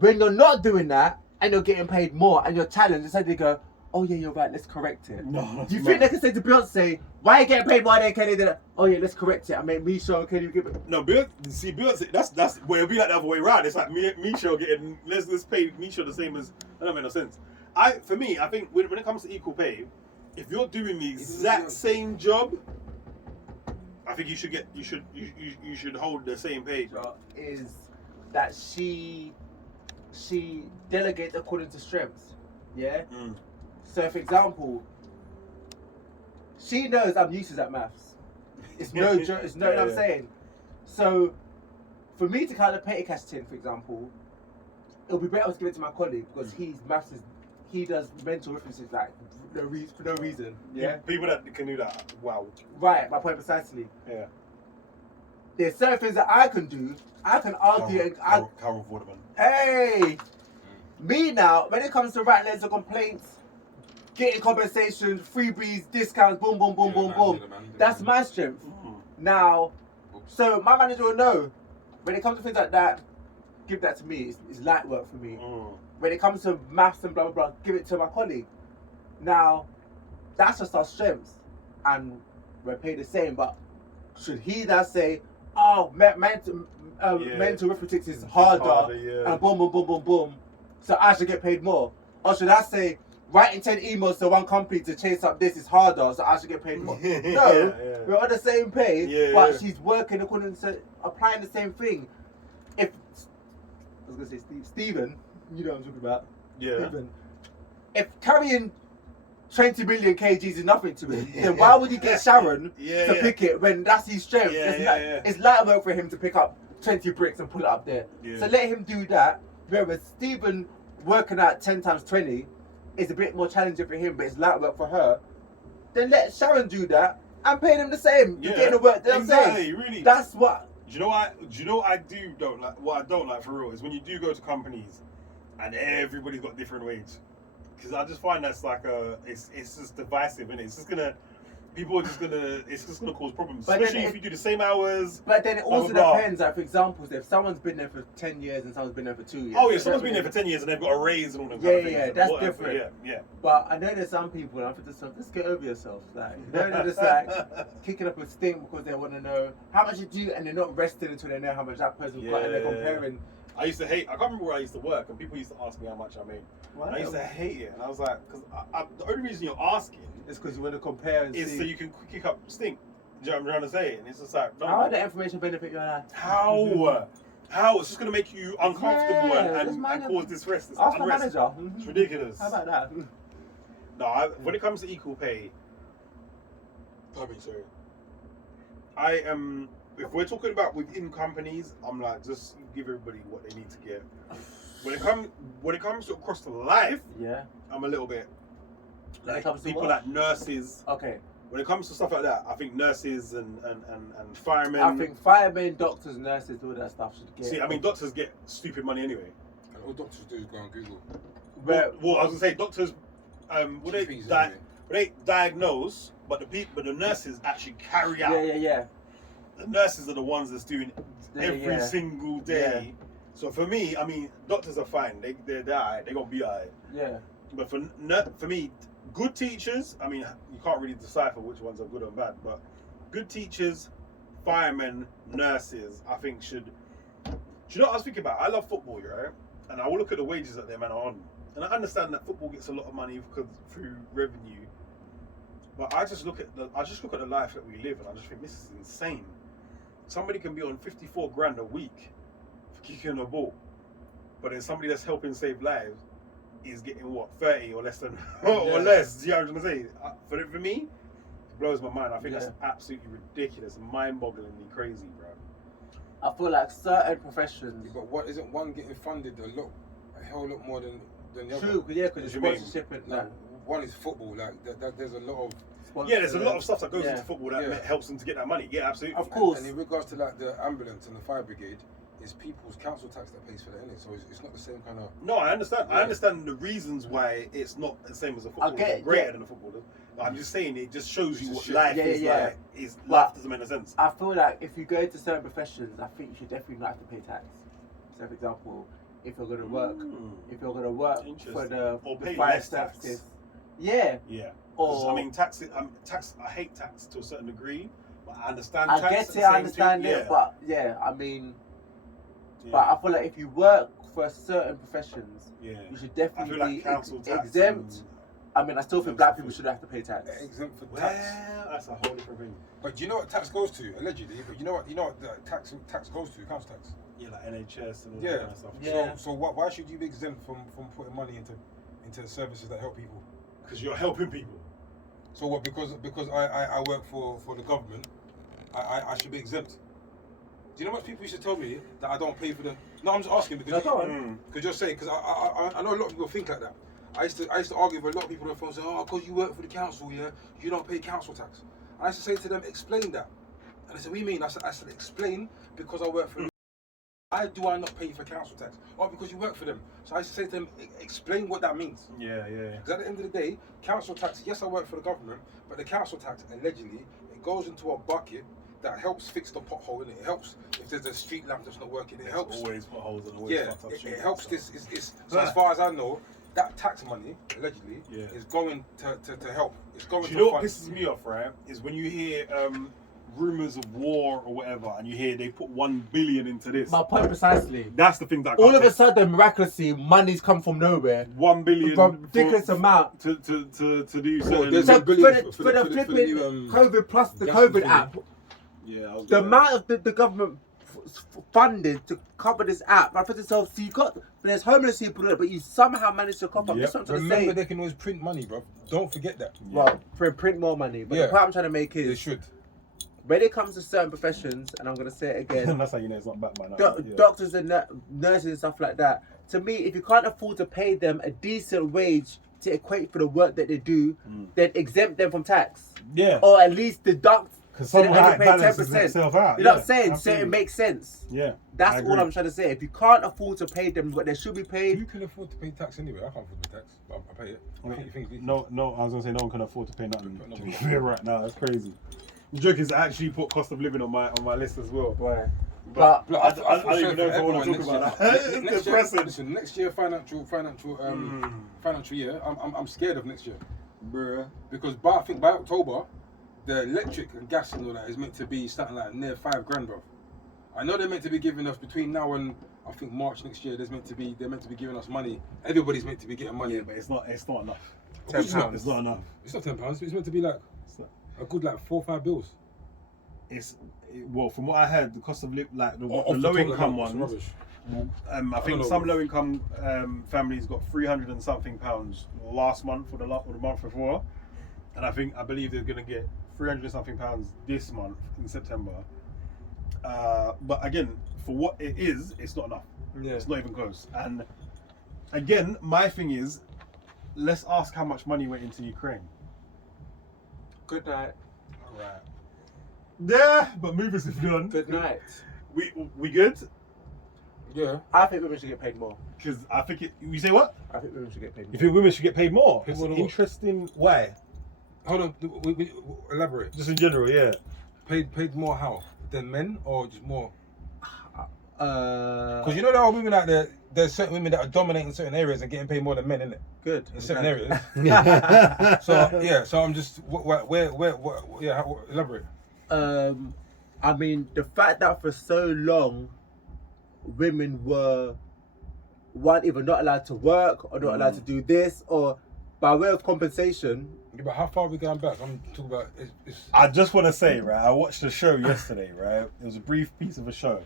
when you're not doing that, and you're getting paid more, and you're challenged, instead they go, oh yeah, you're right, let's correct it. No, Do you think they can say to Beyonce, why are you getting paid more than Kelly? Then, oh yeah, let's correct it. I mean, Misha, can you give it? No, Beyonce, that's where it'll be like the other way around. It's like Misha getting, let's pay Misha the same as, that don't make no sense. For me, I think when it comes to equal pay, if you're doing the exact same job, I think you should hold the same pay. Is that she delegates according to strengths, yeah? So, for example, she knows I'm useless at maths. It's no joke. It's no. What I'm saying. So, for me to kind of petty cash 10, for example, it'll be better to give it to my colleague because he does mental references like for no reason. Yeah. People that can do that. Wow. Right. My point precisely. Yeah. There's certain things that I can do. I can argue. Carol Vorderman. Hey. Me now, when it comes to writing letters of complaints, getting compensation, freebies, discounts, boom, boom, boom, boom, boom. That's my strength. Now, so my manager will know when it comes to things like that, give that to me. It's light work for me. When it comes to maths and blah blah blah, give it to my colleague. Now, that's just our strengths, and we're paid the same. But should he now say, "Oh, mental arithmetic is harder," and boom, boom, boom, boom, boom, so I should get paid more? Or should I say, writing 10 emails to one company to chase up this is harder, so I should get paid more? No, we're on the same pay, but she's working according to applying the same thing. If I was gonna say Stephen, you know what I'm talking about. Yeah. Stephen, if carrying 20 million kgs is nothing to him, then why would he get Sharon to pick it when that's his strength? It's light work for him to pick up 20 bricks and pull it up there. So let him do that. Whereas Stephen working at 10 times 20 is a bit more challenging for him, but it's light work for her. Then let Sharon do that and pay them the same. You're getting the work. Exactly, really. That's what. Do you know what? I don't like? What I don't like for real is when you do go to companies and everybody's got different wage. Because I just find that's like it's just divisive, and it's just gonna. People are just gonna. It's just gonna cause problems, especially if you do the same hours. But then it also depends. Like for example, if someo's been there for 10 years and someone's been there for 2 years. Oh yeah, someone's been there for 10 years and they've got a raise and all that. Yeah, that's whatever, different. Yeah. But I know there's some people, and I think just get over yourself. Like, you know, they're just like kicking up a stink because they want to know how much you do, and they're not resting until they know how much that person got, and they're comparing. I used to hate. I can't remember where I used to work, and people used to ask me how much I made. And I used to hate it, and I was like, because the only reason you're asking is because you want to compare and see. So you can kick up stink. Do you know what I'm trying to say? And it's just like, no. How would the information benefit your life? How? It's just going to make you uncomfortable and cause distress. Ask my manager. It's ridiculous. How about that? No, when it comes to equal pay, I am. If we're talking about within companies, I'm like, just give everybody what they need to get. When it comes to across the life, I'm a little bit like people like nurses. Okay. When it comes to stuff like that, I think nurses and firemen. I think firemen, doctors, nurses, all that stuff should get. See, I mean, doctors get stupid money anyway. And all doctors do is go on Google. Well, I was gonna say doctors. They diagnose, but the nurses actually carry out. Yeah. The nurses are the ones that's doing every single day. Yeah. So for me, I mean, doctors are fine. They're alright. They're gonna be alright. Yeah. But for me, good teachers. I mean, you can't really decipher which ones are good or bad. But good teachers, firemen, nurses, I think should. Do you know what I was thinking about? I love football, right? And I will look at the wages that their men are on, and I understand that football gets a lot of money through revenue. But I just look at the life that we live, and I just think this is insane. Somebody can be on 54 grand a week for kicking a ball, but then somebody that's helping save lives is getting what, 30 or less than or less. Do you know what I'm trying to say? For me, it blows my mind. I think that's absolutely ridiculous, mind-bogglingly crazy, bro. I feel like certain professions. But what isn't one getting funded a hell lot more than the other? True, yeah, because it's sponsorship and like, one is football. Like there's a lot of. There's a lot of stuff that goes into football that helps them to get that money. Yeah, absolutely. Of course. And in regards to like the ambulance and the fire brigade, it's people's council tax that pays for that, isn't it? So it's not the same kind of. No, I understand. Yeah. I understand the reasons why it's not the same as a footballer. It's greater than a footballer. But I'm just saying it just shows you what life is like. Life doesn't make no sense. I feel like if you go into certain professions, I think you should definitely not have to pay tax. So, for example, if you're going to work, for the fire services. Yeah. Or I mean, tax. I hate tax to a certain degree, but I understand. I get it. I understand it, but I mean, but I feel like if you work for certain professions, you should definitely be exempt. I mean, I still think black people should have to pay tax. Exempt for tax. Well, that's a whole different thing. But do you know what tax goes to? Allegedly, but you know what the tax goes to? Council tax. Yeah, like NHS and all that kind of stuff. Yeah. So why should you be exempt from putting money into services that help people? Because you're helping people. So what? Because I work for the government, I should be exempt. Do you know how much people used to tell me that I don't pay for them? No, I'm just asking because you're saying, because I know a lot of people think like that. I used to argue with a lot of people on the phone saying, oh, because you work for the council, you don't pay council tax. And I used to say to them, explain that. And they said, what do you mean? I said, explain, because I work for them. Why do I not pay for council tax? Oh, because you work for them. So I used to say to them, explain what that means. Yeah. Because at the end of the day, council tax, yes, I work for the government, but the council tax, allegedly, it goes into a bucket that helps fix the pothole, innit? It helps if there's a street lamp that's not working. It helps. Always potholes and always Yeah, fucked up it helps. streets. So as far as I know, that tax money allegedly Yeah. is going to help. It's going Do to you know what fund. pisses me off, right? Is when you hear rumors of war or whatever, and you hear they put 1 billion into this. My point precisely. That's the thing that I All can't of a take. sudden, miraculously, money's come from nowhere. 1 billion Ridiculous amount. to do Well, certain. there's So a billion for for the the flipping new, COVID plus the gas COVID thing. app, Yeah, I was the gonna- amount of the government funded to cover this app, I thought to myself, so you got, there's homeless people there, but you somehow managed to cough up. Yep. That's what I'm trying to Remember, say. they can always print money, bro. Don't forget that. Well, print more money. But Yeah. the point I'm trying to make They is, should. when it comes to certain professions, and I'm going to say it again, That's how you know it's not back by now. Yeah. doctors and nurses and stuff like that, to me, if you can't afford to pay them a decent wage to equate for the work that they do, then exempt them from tax. Yeah. Or at least deduct. Because So some they of only that pay balances 10%. itself out. You know yeah, what I'm saying? absolutely. So it makes sense. Yeah. I That's agree. all I'm trying to say. If you can't afford to pay them what they should be paid, You can afford to pay tax anyway. I can't afford to pay tax, but I pay it. You think it's No, I was gonna say no one can afford to pay nothing. No, To no, be no. fair, right now, that's crazy. The joke is I actually put cost of living on my list as well. Why? But Look, I feel don't sorry even know if for I want to everyone talk about next that. year. It's Next year, depressing. listen, next year financial year, I'm scared of next year, Bruh. because I think by October, the electric and gas and all that is meant to be starting like near £5,000, bro. I know they're meant to be giving us between now and I think March next year. They're meant to be giving us money. Everybody's meant to be getting money. Yeah, but it's not enough. It's not. It's not enough. It's not £10. It's meant to be like It's not- a good like 4 or 5 bills. Well, from what I heard, the cost of living, like the Off low top of income that, it's ones. rubbish. I don't think know, some bro. low income families got 300 and something pounds last month or the month before, and I believe they're gonna get 300 and something pounds this month in September. But again, for what it is, it's not enough. Yeah. It's not even close. And again, my thing is, let's ask how much money went into Ukraine. Good night. Right. Yeah, but move us if you're on. Good night. We good? Yeah. I think women should get paid more. Because I think you say what? I think women should get paid more. You think women should get paid more? Paid It's more than what? interesting. Why? Hold on. We elaborate. Just in general, yeah. Paid more how? Than men or just more? Because Because you know there are women out there. There's certain women that are dominating certain areas and getting paid more than men, isn't it? good. In certain areas. So yeah. So I'm just where yeah. Elaborate. I mean, the fact that for so long, women weren't either not allowed to work or not allowed to do this, or by way of compensation. Yeah, but how far are we going back? I'm talking about. It's I just want to say, right, I watched a show yesterday, right? It was a brief piece of a show.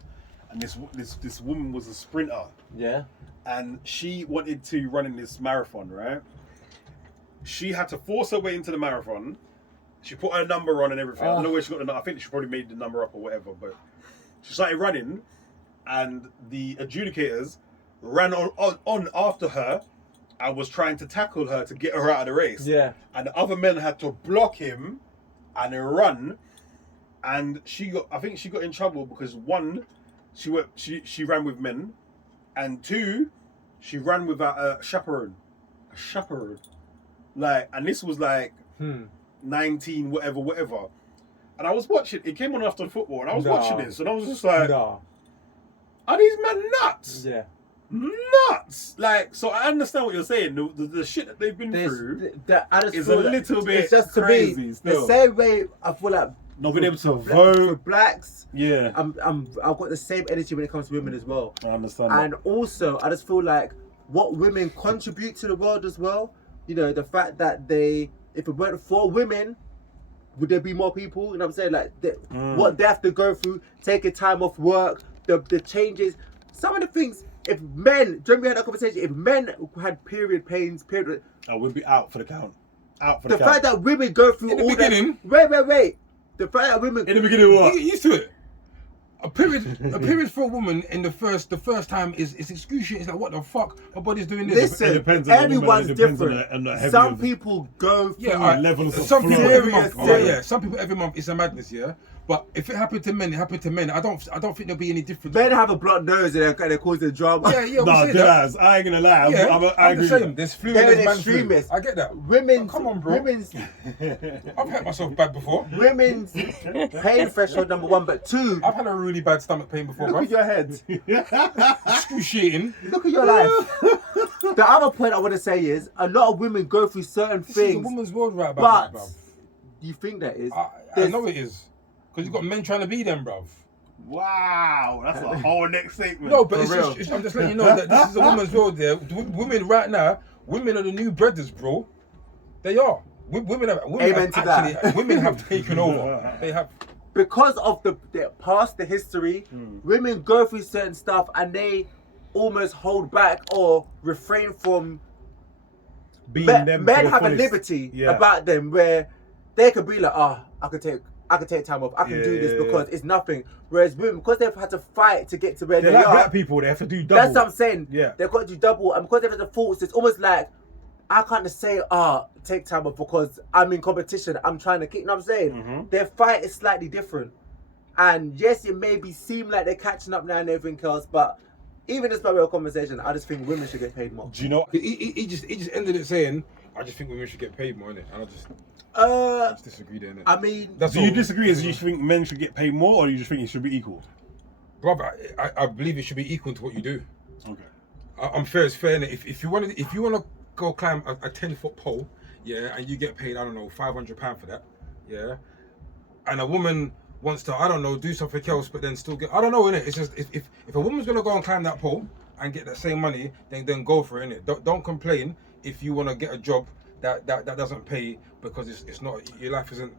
And this woman was a sprinter. Yeah. And she wanted to run in this marathon, right? She had to force her way into the marathon. She put her number on and everything. I don't know where she got the number. I think she probably made the number up or whatever. But she started running, and the adjudicators ran on after her and was trying to tackle her to get her out of the race. Yeah. And the other men had to block him and run. And I think she got in trouble because one, she ran with men, and two, she ran without a chaperone. Like, and this was like 19, whatever. And I was watching, it came on after football, and I was watching this, and I was just like, No. are these men nuts? Yeah. Nuts! Like, so I understand what you're saying. The shit that they've been through I just is feel a like little bit it's just to crazy me, still. the same way I feel like not being able to for vote. blacks, Yeah, I've got the same energy when it comes to women as well. I understand that. And also, I just feel like what women contribute to the world as well. You know, the fact that if it weren't for women, would there be more people? You know what I'm saying? Like, what they have to go through, taking time off work, the changes. Some of the things, if men, do you remember we had that conversation? If men had period pains, I would be out for the count. Out for the the count. fact that women go through In the all beginning- that. Wait. The fact that women. In the beginning, what? You get used to it. A period for a woman in the first time is excruciating. It's like, what the fuck? My body's doing this. Listen, It depends on the woman, everyone's it depends on different. the- on the heavy Some of the- people go through Yeah, all right. levels of Some people flow. every month. Serious, All right, serious. yeah. Some people every month it's a madness, yeah. But if it happened to men, it happened to men. I don't think there'll be any difference. Men have a blocked nose and they cause the drama. Yeah, No, we'll say that. I ain't gonna lie. I I'm agree. the same. There's flu and They're there's man extremists. flu. I get that. Women's, Come on, bro. Women's I've hurt myself bad before. Women's pain threshold number 1, but 2. I've had a really bad stomach pain before, Look bro. at your head. Excruciating. Look at your life. The other point I want to say is a lot of women go through certain This things. is a woman's world right about But that, bro. you think that is? I know it is. Because you've got men trying to be them, bruv. Wow, that's a whole next statement. No, but For real. I'm just letting you know that this is a woman's world there. Women right now, women are the new brothers, bro. They are. Women Amen to that. Women have taken over. They have. Because of the past, the history, women go through certain stuff and they almost hold back or refrain from Being men them to the have a fullest. liberty Yeah. about them where they could be like, I could take time off. I can do this Yeah. because it's nothing. Whereas women, because they've had to fight to get to where They're they like are, black people. They have to do double. that's what I'm saying. Yeah. They've got to do double, and because they've had the faults, it's almost like I can't just say, take time off because I'm in competition. I'm trying to keep. You know what I'm saying? Mm-hmm. Their fight is slightly different, and yes, it maybe seem like they're catching up now and everything else, but even just by way of conversation, I just think women should get paid more. Do you know? He just ended it saying, I just think women should get paid more, innit? And I just disagree there, innit? I mean, Do you disagree? Is you think men should get paid more, or do you just think it should be equal? Brother, I believe it should be equal to what you do. Okay. I'm fair as fair, innit? If you want to go climb a 10-foot pole, yeah, and you get paid, I don't know, £500 for that, yeah, and a woman wants to, I don't know, do something else, but then still get, I don't know, innit? It's just if a woman's gonna go and climb that pole and get that same money, then go for it, innit? Don't complain if you want to get a job that doesn't pay because it's not, your life isn't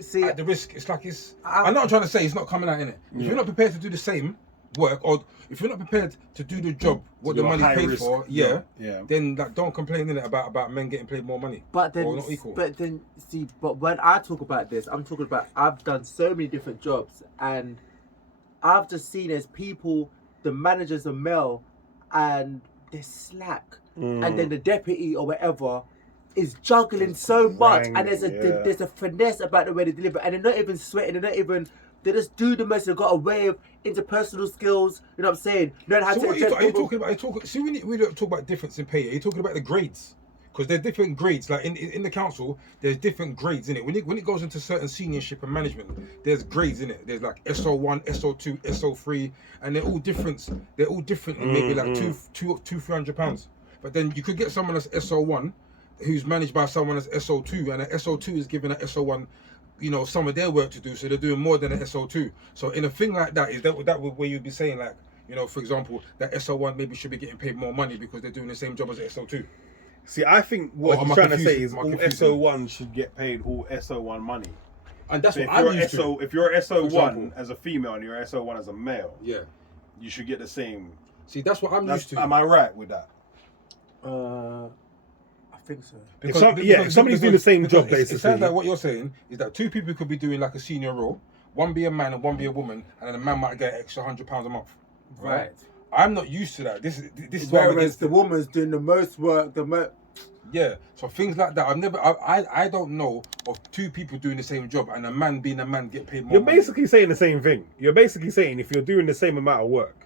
see, at the risk. It's like I'm not trying to say it's not coming out, innit? If you're not prepared to do the same work, or if you're not prepared to do the job what the do a money's high paid risk. for, Yeah. then like don't complain, innit, about men getting paid more money. But then, or not equal. but when I talk about this, I'm talking about I've done so many different jobs, and I've just seen as people, the managers are male, and they're slack, and then the deputy or whatever is juggling so much, Bang, and there's a finesse about the way they deliver, and they're not even sweating, they just do the most. They've got a way of interpersonal skills. You know what I'm saying? Learn how So to what address are you people. talking about? See, we don't talk about difference in pay. Are you talking about the grades? Because there's different grades. Like in the council, there's different grades in it. When it goes into certain seniorship and management, there's grades in it. There's like SO1, SO2, SO3, and they're all different. They're all different in maybe like £200-300. But then you could get someone that's SO1 who's managed by someone that's SO2, and an SO2 is giving an SO1, you know, some of their work to do, so they're doing more than an SO2. So in a thing like that, is that where you'd be saying, like, you know, for example, that SO1 maybe should be getting paid more money because they're doing the same job as SO2. See, I think what Or he's am I trying to confusing? say is Am I all confusing? SO1 should get paid all SO1 money. And that's So what I'm used to. if you're SO1 example. as a female and you're SO1 as a male, Yeah. you should get the same. See, that's what I'm used to. Am I right with that? I think so. If somebody's doing the same job, It sounds basically. like what you're saying is that two people could be doing like a senior role, one be a man and one be a woman, and then the man might get an extra £100 a month. Right? I'm not used to that. This is why Whereas the woman's doing the most work, yeah. So things like that, I don't know of two people doing the same job and a man being a man get paid more. You're money. basically saying the same thing. You're basically saying if you're doing the same amount of work,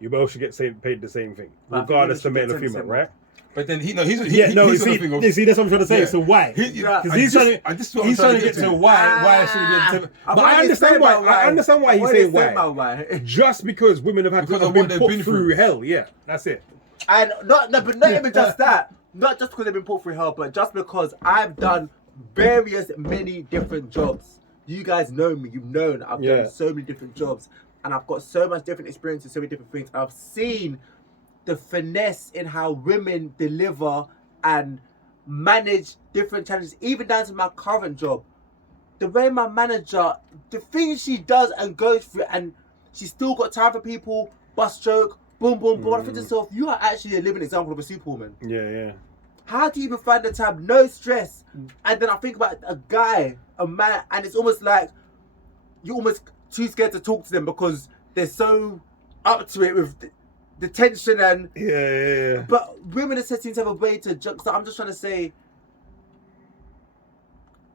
you both should get paid the same thing, But I think regardless women of male or should get female, 10% right? But then he's on See, the thing of, see, that's what I'm trying to say. Yeah. So why? He- Because I he's just- trying this is to, what he's I'm trying to get to why should we be. But I understand why. I understand why he's saying why. Just because women have had Because to of have what been they've put been through through. hell. Yeah, that's it. And but not even just that. Not just because they've been put through hell, but just because I've done many different jobs. You guys know me. You've known I've done so many different jobs, and I've got so much different experiences, so many different things. I've seen the finesse in how women deliver and manage different challenges, even down to my current job. The way my manager, the things she does and goes through, and she's still got time for people, bust joke, boom, boom, boom. I think to myself, you are actually a living example of a superwoman. Yeah. How do you even find the time? No stress. And then I think about a guy, a man, and it's almost like you're almost too scared to talk to them because they're so up to it with the tension and Yeah. But women are seem to have a way to judge. So I'm just trying to say,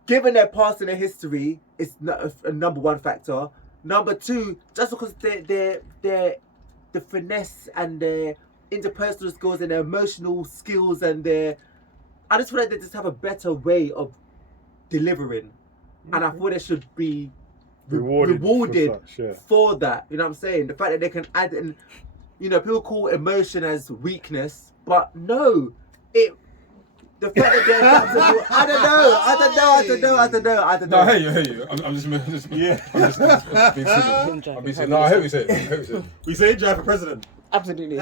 given their past and their history, it's not a number one factor. Number two, just because the finesse and their interpersonal skills and their emotional skills and I just feel like they just have a better way of delivering, and I feel they should be rewarded for that. You know what I'm saying? The fact that they can add in, you know, people call emotion as weakness, but no, the fact that they're adaptable, I don't know. No, I hear you. I'm just being silly. I'm being silly. No, I hear what you say. We say Jai for president. Absolutely.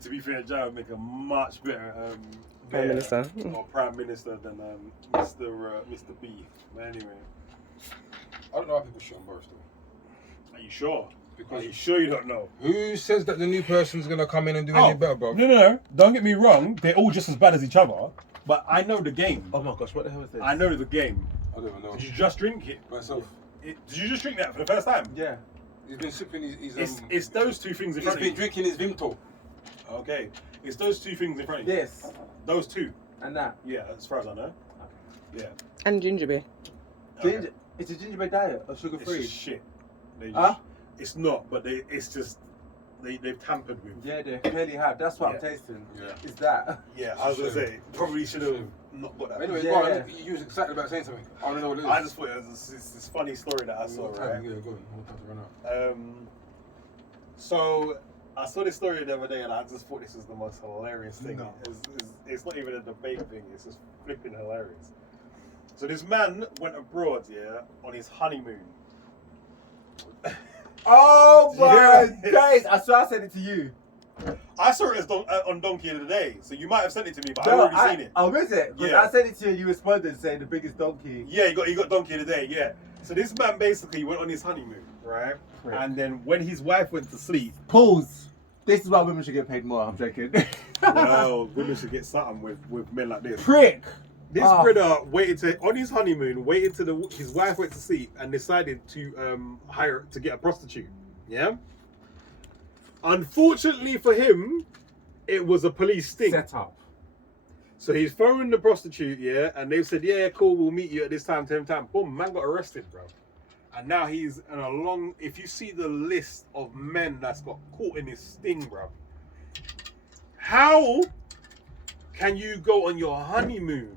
To be fair, Jai would make a much better Prime Minister. Or Prime Minister than Mr. B. But anyway. I don't know how people shit on Boris though. Are you sure? Because Are you sure you don't know? who says that the new person's gonna come in and do any better, bro? No. Don't get me wrong. They're all just as bad as each other. But I know the game. Oh my gosh, what the hell is this? I know the game. I don't even know. Did you just drink it? Myself. Did you just drink that for the first time? Yeah. He's been sipping his It's those two things in he's front of been you. drinking his Vimto. Okay. It's those two things in front of you. This Those two. and that. Yeah, as far as I know. Yeah. And ginger beer. Ginger. It's a ginger beer diet or sugar It's free. just shit. They just, Huh? It's not, but it's just they've tampered with. Yeah, they clearly have. That's what I'm Yeah. tasting. Yeah. Is that? Yeah, I was gonna say probably should have not got that. Anyway, Yeah, go on. yeah. You was excited about saying something. I don't know what it is. I just thought it was this funny story that I saw. What Right. time? Yeah, go on. What time to run out? So I saw this story the other day, and I just thought this was the most hilarious thing. No. It's not even a debate thing. It's just flipping hilarious. So this man went abroad, on his honeymoon. Oh my Yeah. days! I swear I sent it to you. I saw it as on Donkey of the Day, so you might have sent it to me, but I've already seen it. Oh, is it? Because Yeah. I sent it to you and you responded saying the biggest donkey. Yeah, you got Donkey of the Day, yeah. So this man basically went on his honeymoon, right? Prick. And then when his wife went to sleep, Pause. This is why women should get paid more. I'm joking. well, women should get something with men like this. Prick. This Oh. brother on his honeymoon, waited till his wife went to sleep and decided to get a prostitute. Yeah. Unfortunately for him, it was a police sting. Set up. So he's phoned the prostitute, and they've said, yeah, cool, we'll meet you at this time, same time. Boom, man got arrested, bro. And now he's in a long. If you see the list of men that's got caught in this sting, bro, how can you go on your honeymoon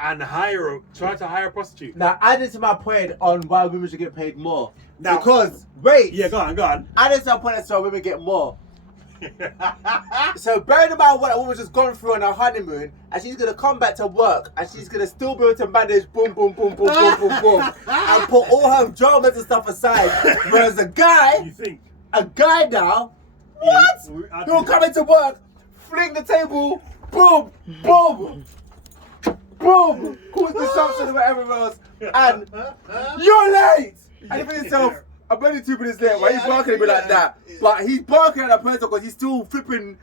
and try to hire a prostitute? Now, adding to my point on why women should get paid more. Now- because, wait. Yeah, go on. Adding to my point as to why women get more. So, bearing in mind what a woman's just gone through on her honeymoon, and she's going to come back to work, and she's going to still be able to manage boom, and put all her dramas and stuff aside. Whereas You think? a guy now, Yeah, he'll come into work, fling the table, boom, cause disruption or whatever else, and you're late. And you think to yourself, I'm only 2 minutes late. Why are you barking at me like that? But he's barking at that person because he's still flipping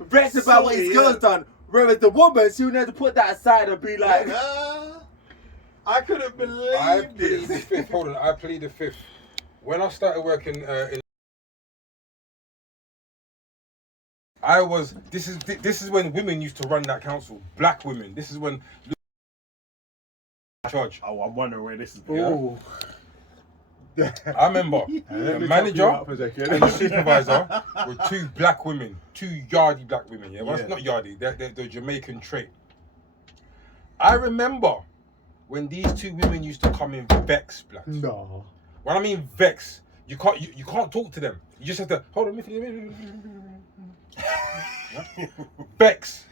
vexed about what his girl's done. Whereas the woman, she would have to put that aside and be like, I couldn't believe I plead the this. fifth. Hold on, I plead the fifth. When I started working in, this is when women used to run that council. Black women. This is when charge. Oh, I'm wondering where this is Yeah. going. I remember the manager and the supervisor were 2 black women, 2 yardy black women. Yeah, well, Yeah. it's not yardy. They're Jamaican trait. I remember when these 2 women used to come in vex, blacks. no. When I mean vex, you can't talk to them. You just have to hold on. Vex,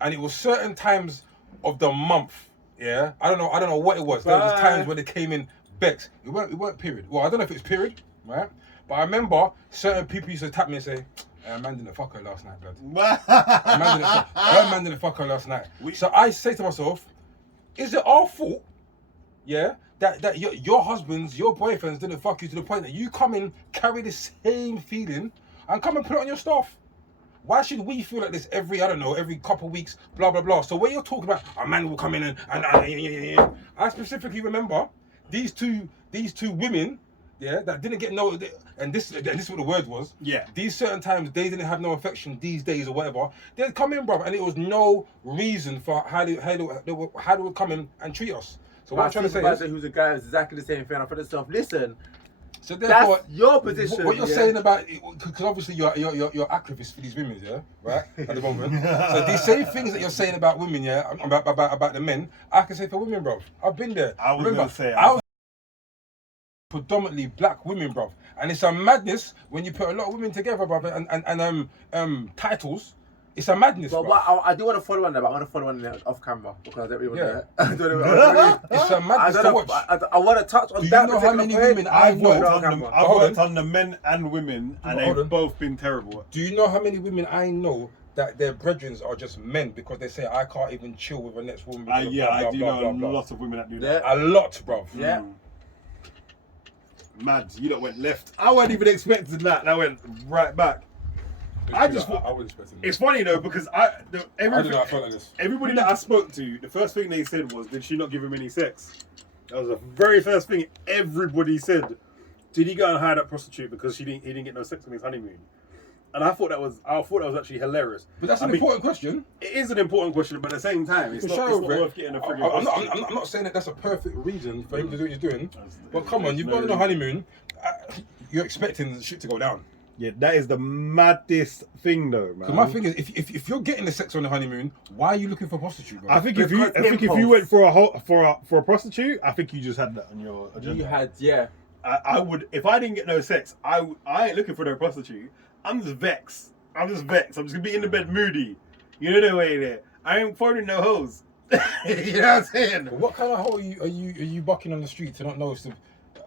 and it was certain times of the month. Yeah, I don't know what it was. There was times when they came in vex. It weren't period. Well, I don't know if it's period, right? But I remember certain people used to tap me and say, "Man didn't fuck her last night, blood. Man didn't fuck her last night." So I say to myself, is it our fault? Yeah, that your husbands, your boyfriends didn't fuck you to the point that you come in, carry the same feeling, and come and put it on your staff. Why should we feel like this every couple of weeks, blah, blah, blah. So when you're talking about a man will come in and I specifically remember these two women, yeah, that didn't get no, and this is what the word was. Yeah. These certain times they didn't have no affection these days or whatever. They'd come in, bro, and it was no reason for how they would come in and treat us. So what I'm trying to say is, who's a guy who's exactly the same thing. I thought to myself, listen. So therefore, that's your position. What you're saying about, because obviously you're activist for these women, yeah, right? At the moment. So these same things that you're saying about women, yeah, about the men, I can say for women, bro. I've been there. I was gonna say, I was predominantly black women, bro, and it's a madness when you put a lot of women together, bro, and titles. It's a madness, but bro. what I do want to follow on that, but I want to follow on that off camera because I don't really want It's a madness to watch. I want to touch on Do you that. know how many women I've know? worked on the men and women, and they've both been terrible. Do you know how many women I know that their brethren are just men because they say I can't even chill with a next woman? I do know lots of women that do that. A lot, bro. Yeah. Mad, you lot went left. I wasn't even expecting that. I went right back. I was expecting that. It's funny though because I felt like this. Everybody that I spoke to, the first thing they said was, "Did she not give him any sex?" That was the very first thing everybody said. Did he go and hire that prostitute because he didn't get no sex on his honeymoon? And I thought that was actually hilarious. But that's an important question. It is an important question, but at the same time, it's not worth getting a friggin' prostitute. I'm not saying that that's a perfect reason for him to do what he's doing. But come on, you've gone on a honeymoon. You're expecting shit to go down. Yeah, that is the maddest thing, though, man. Because my thing is, if you're getting the sex on the honeymoon, why are you looking for a prostitute, bro? I think if you went for a prostitute, I think you just had that on your agenda. You had, yeah. I would, if I didn't get no sex, I ain't looking for no prostitute. I'm just vexed. I'm just gonna be in the bed moody. You know the way there. I ain't phoning no hoes. You know what I'm saying? But what kind of hoe are you bucking on the street to not know?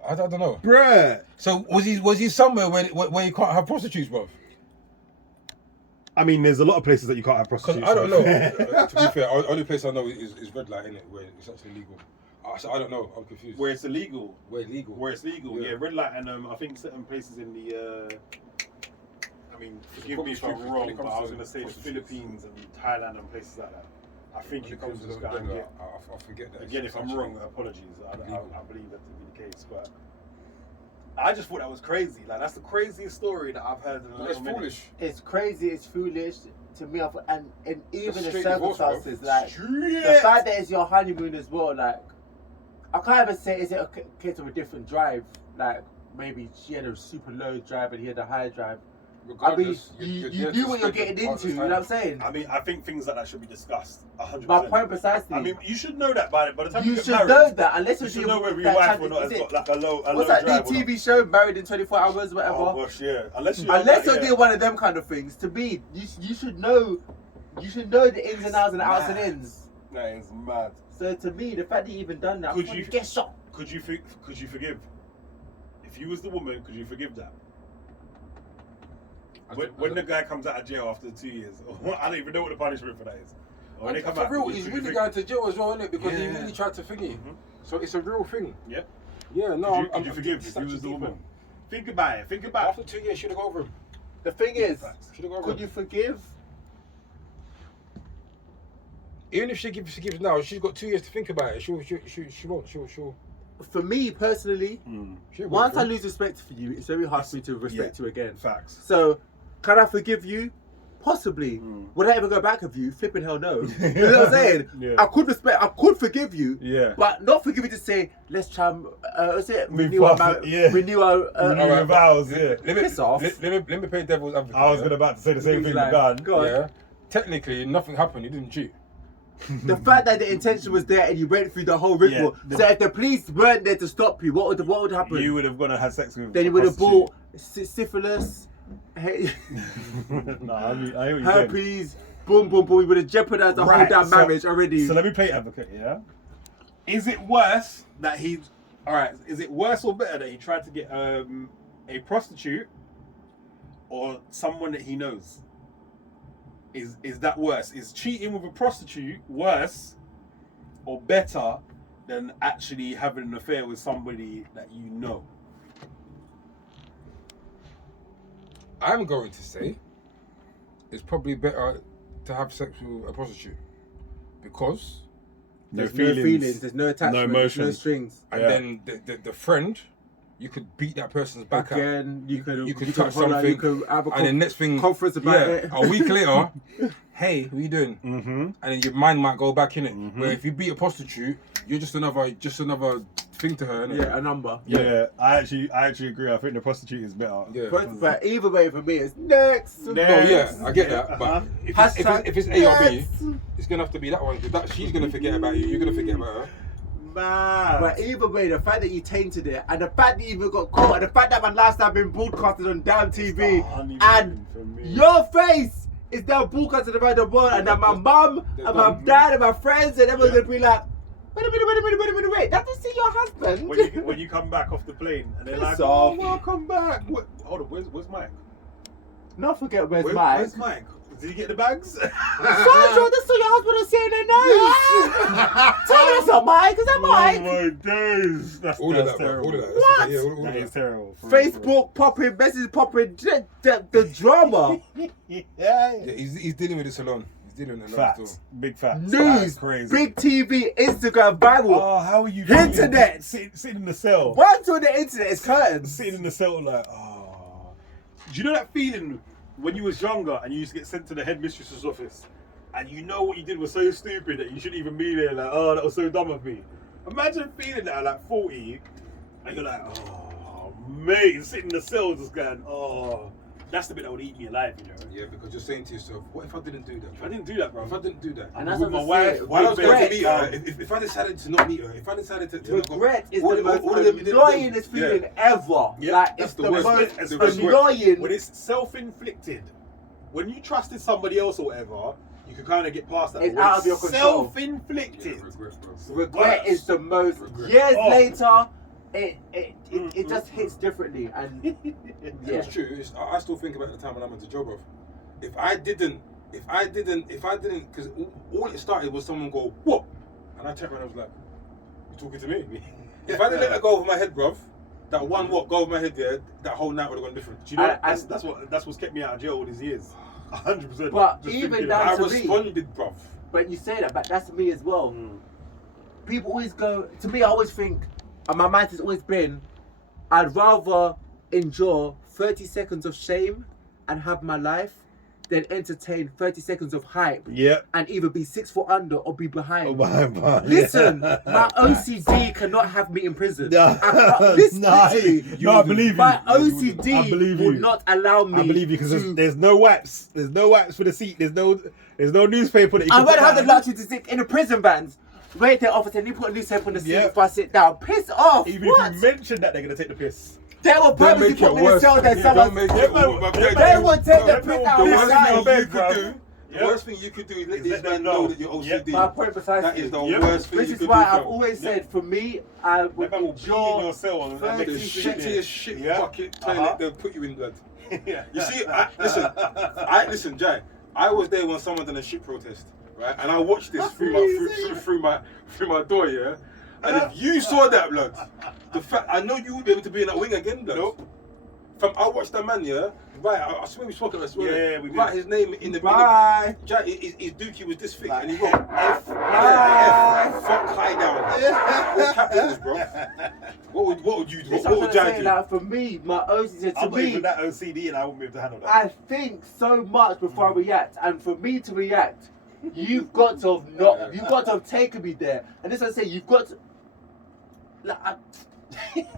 I don't know, bruh. So was he somewhere where you can't have prostitutes, bro? I mean, there's a lot of places that you can't have prostitutes. I don't know. To be fair, only place I know is red light, innit, where it's actually legal. So I don't know. I'm confused. Where it's illegal. Where it's legal. Yeah, red light, and I think certain places in the. I mean, forgive me if I'm wrong, but I was going to say the Philippines and Thailand and places like that. I think you can just go and get. I forget that. Again, if I'm wrong, apologies. I believe that to be the case, but I just thought that was crazy. Like, that's the craziest story that I've heard in a little minute. Foolish. It's crazy. It's foolish to me. And even the straight circumstances, divorce, like the fact that it's your honeymoon as well. Like, I can't even say is it a case of a different drive. Like, maybe she had a super low drive and he had a high drive. Regardless, I mean, you do what you're getting into, you know what I'm saying? I mean, I think things like that should be discussed 100%. My point precisely. I mean, you should know that by the time you get should married. know that, unless you should know whether your wife or not has got like a low what's that new TV show, Married in 24 Hours, whatever? Oh gosh, yeah. Unless you're doing one of them kind of things, to me, you should know the ins and outs and the outs and ins. That is mad. So to me, the fact that you even done that, could you get shot? Could you forgive? If you was the woman, could you forgive that? When the guy comes out of jail after 2 years, I don't even know what the punishment for that is. When they come out, he's really going to jail as well, isn't it? Because he really tried to thingy. Mm-hmm. So it's a real thing. Yeah. Yeah, no. Could you forgive if you was the woman? Think about it. After 2 years, should have gone over him. The thing is, could you forgive? Even if she forgives now, she's got 2 years to think about it. She won't. She'll. For me personally, once I lose respect for you, it's very hard for me to respect you again. Facts. So, can I forgive you? Possibly. Would I ever go back with you? Flipping hell no. You know what I'm saying? Yeah. I could forgive you. Yeah. But not forgive you to say, let's try and renew our vows. Yeah. Piss off. Let me play devil's advocate. I was about to say the same thing. Go on. Yeah. Technically, nothing happened. You didn't cheat. The fact that the intention was there and you went through the whole rigmarole. So if the police weren't there to stop you, what would happen? You would have gone and had sex with. Then you would have bought syphilis, herpes, boom. You would have jeopardized the whole damn marriage already. So let me play advocate. Yeah. Is it worse that Is it worse or better that he tried to get a prostitute or someone that he knows? Is that worse? Is cheating with a prostitute worse or better than actually having an affair with somebody that you know? I'm going to say it's probably better to have sex with a prostitute because there's no feelings, there's no attachment, no emotions, no strings. And then the friend you could beat that person's back out. Again, you could touch hold out, something, you could have a and then next thing, conference about it. a week later, hey, what are you doing? Mm-hmm. And then your mind might go back in it. Where if you beat a prostitute, you're just another thing to her, innit? Yeah, a number. Yeah, I actually agree. I think the prostitute is better. Yeah. But either way, for me, it's next. Oh yeah, I get that. But if it's A or B, it's gonna have to be that one because she's gonna forget about you. You're gonna forget about her. Man. But either way, the fact that you tainted it, and the fact that you even got caught, and the fact that my lifestyle been broadcasted on damn TV, and your face is now broadcasted around the world, and that my mum and my dad and my friends and everyone's gonna be like, wait a minute, that doesn't see your husband. When you come back off the plane and they're Piss like, off. oh, welcome back. Hold on, where's Mike? Not forget where's Mike. Where's Mike? Did he get the bags? Sandra, this is your husband was saying their nose. Tell me that's not Mike, is that Mike? Oh my days. That's terrible. All of that. What? Yeah, all That of is that. terrible. Facebook popping, messages popping, the drama. Yeah. He's dealing with this alone. He's dealing with it alone Facts. still. Big facts. News, That's crazy. big TV, Instagram, viral. Oh, how are you Internet. Sitting in the cell. Once on the internet, it's curtains. Sitting in the cell like, oh. Do you know that feeling when you was younger and you used to get sent to the headmistress's office and you know what you did was so stupid that you shouldn't even be there, like, oh, that was so dumb of me. Imagine feeling that at like 40 and you're like, oh, mate, sitting in the cell just going, oh, that's the bit that would eat me alive, you know? Yeah, because you're saying to yourself, what if I didn't do that? If I didn't do that, bro. If I didn't do that, And that's with what my I'm wife, saying. while I was going to meet her, Regret. if I decided to not meet her, if I decided to Regret is all the most all of them- annoyingest feeling ever. Yeah, Like, that's it's the the worst most bit, the worst bit. annoying. when it's self-inflicted, when you trusted somebody else or whatever, you can kind of get past that. It's When out of your control. Self-inflicted. regret, bro. Regret is the most. Regret. Years Oh. later, it just hits differently. And yeah. It's true. I still think about the time when I went to job off. If I didn't, because all it started was someone go, what? And I turned around and I was like, you talking to me? If I didn't let that go over my head, bruv, that one what go over my head there, that whole night would have gone different. Do you know, that's what's kept me out of jail all these years. 100%. But Just even thinking down I about to me. responded, bruv. But you say that, but that's me as well. People always go, to me, I always think, and my mind has always been, I'd rather endure 30 seconds of shame and have my life than entertain 30 seconds of hype Yeah. and either be 6 foot under or be behind. Oh, my. Listen, my OCD cannot have me in prison. No. I can't, listen to me. No, I believe you. My I believe OCD you. will not allow me. I believe you because to. there's no wipes. There's no wipes for the seat. There's no newspaper that you I can would put have the down. luxury to sit in the prison vans. Wait there, officer, and you put a newspaper on the seat Yeah. before I sit down. Piss off. Even What? if you mention that, they're gonna take the piss. They will purposely make it put me in a worse. cell that Yeah, someone. don't make it They will take the piss out The of worst my thing life. you could do. Yeah. The worst thing you could do is let Is these let them men know know. that you're Yep. OCD. My point precisely. That is the Yep. worst thing This you is could why do. I've fam. always said, for me, I would That man will be in your endure cell and make The you Thirty sit there. shittiest shit Yeah. bucket Uh-huh. toilet they'll put you in, blood. Yeah. You see, listen, Jai. I was there when someone done a shit protest, right? And I watched this through my door, yeah. And if you saw that, blood, the fact I know you wouldn't be able to be in that wing again, blood. Nope. I watched that man, yeah. Right, I swear we spoke about this. Yeah, we did. Write his name in the Bye. Jai, his dookie was this thick, Like and he wrote F. Fuck high down. What captain was, bro? What would you do? It's What would what I'm Jai saying, do? like, for me, my OCD, to I'm not me, even that OCD and I wouldn't be able to handle that. I think so much before I react, and for me to react, you've got to have not, you've got to have taken me there. And this I say, you've got to, like,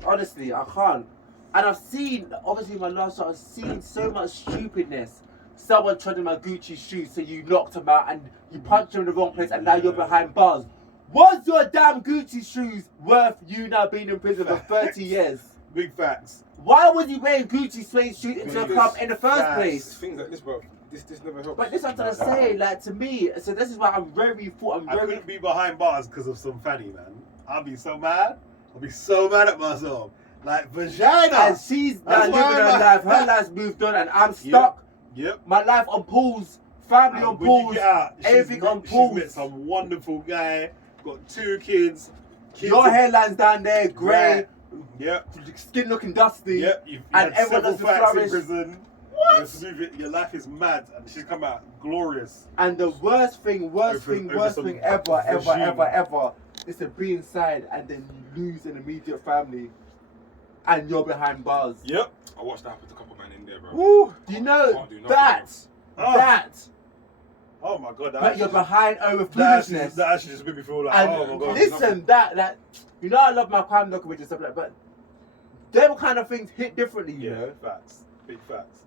honestly, I can't. And I've seen, obviously in my last shot, I've seen so much stupidness. Someone treading my Gucci shoes, so you knocked him out and you punched him in the wrong place, and now you're behind bars. Was your damn Gucci shoes worth you now being in prison for 30 years? Big facts. Why was you wearing Gucci suede shoes into a club in the first Facts. place? Things like this, bro. This never helps. But this I'm trying to say, like, to me, so this is why I'm very, I couldn't be behind bars because of some fanny, man. I'll be so mad. I'll be so mad at myself. Like, vagina. And she's now That's living why her I'm life. Her life's moved on, and I'm stuck. Yep. My life on pause, family on When you pause, get out, everything on She's pause. met some wonderful guy. Got 2 kids. Your hairline's down there, grey, Yep. skin looking dusty. Yep. You've And had everyone several does fights in flourish. prison. What? Your life is mad, and she's come out glorious. And the worst thing Over some ever regime. is to be inside and then you lose an immediate family. and you're behind bars. Yep. I watched that happen to a couple man in there, bro. Woo! You know Can't do nothing, that. Oh my god. But you're behind over That foolishness. actually just made me feel like, And oh my god. listen, that you know, I love my crime documentaries and stuff like that, but them kind of things hit differently, you know. Facts. Big facts.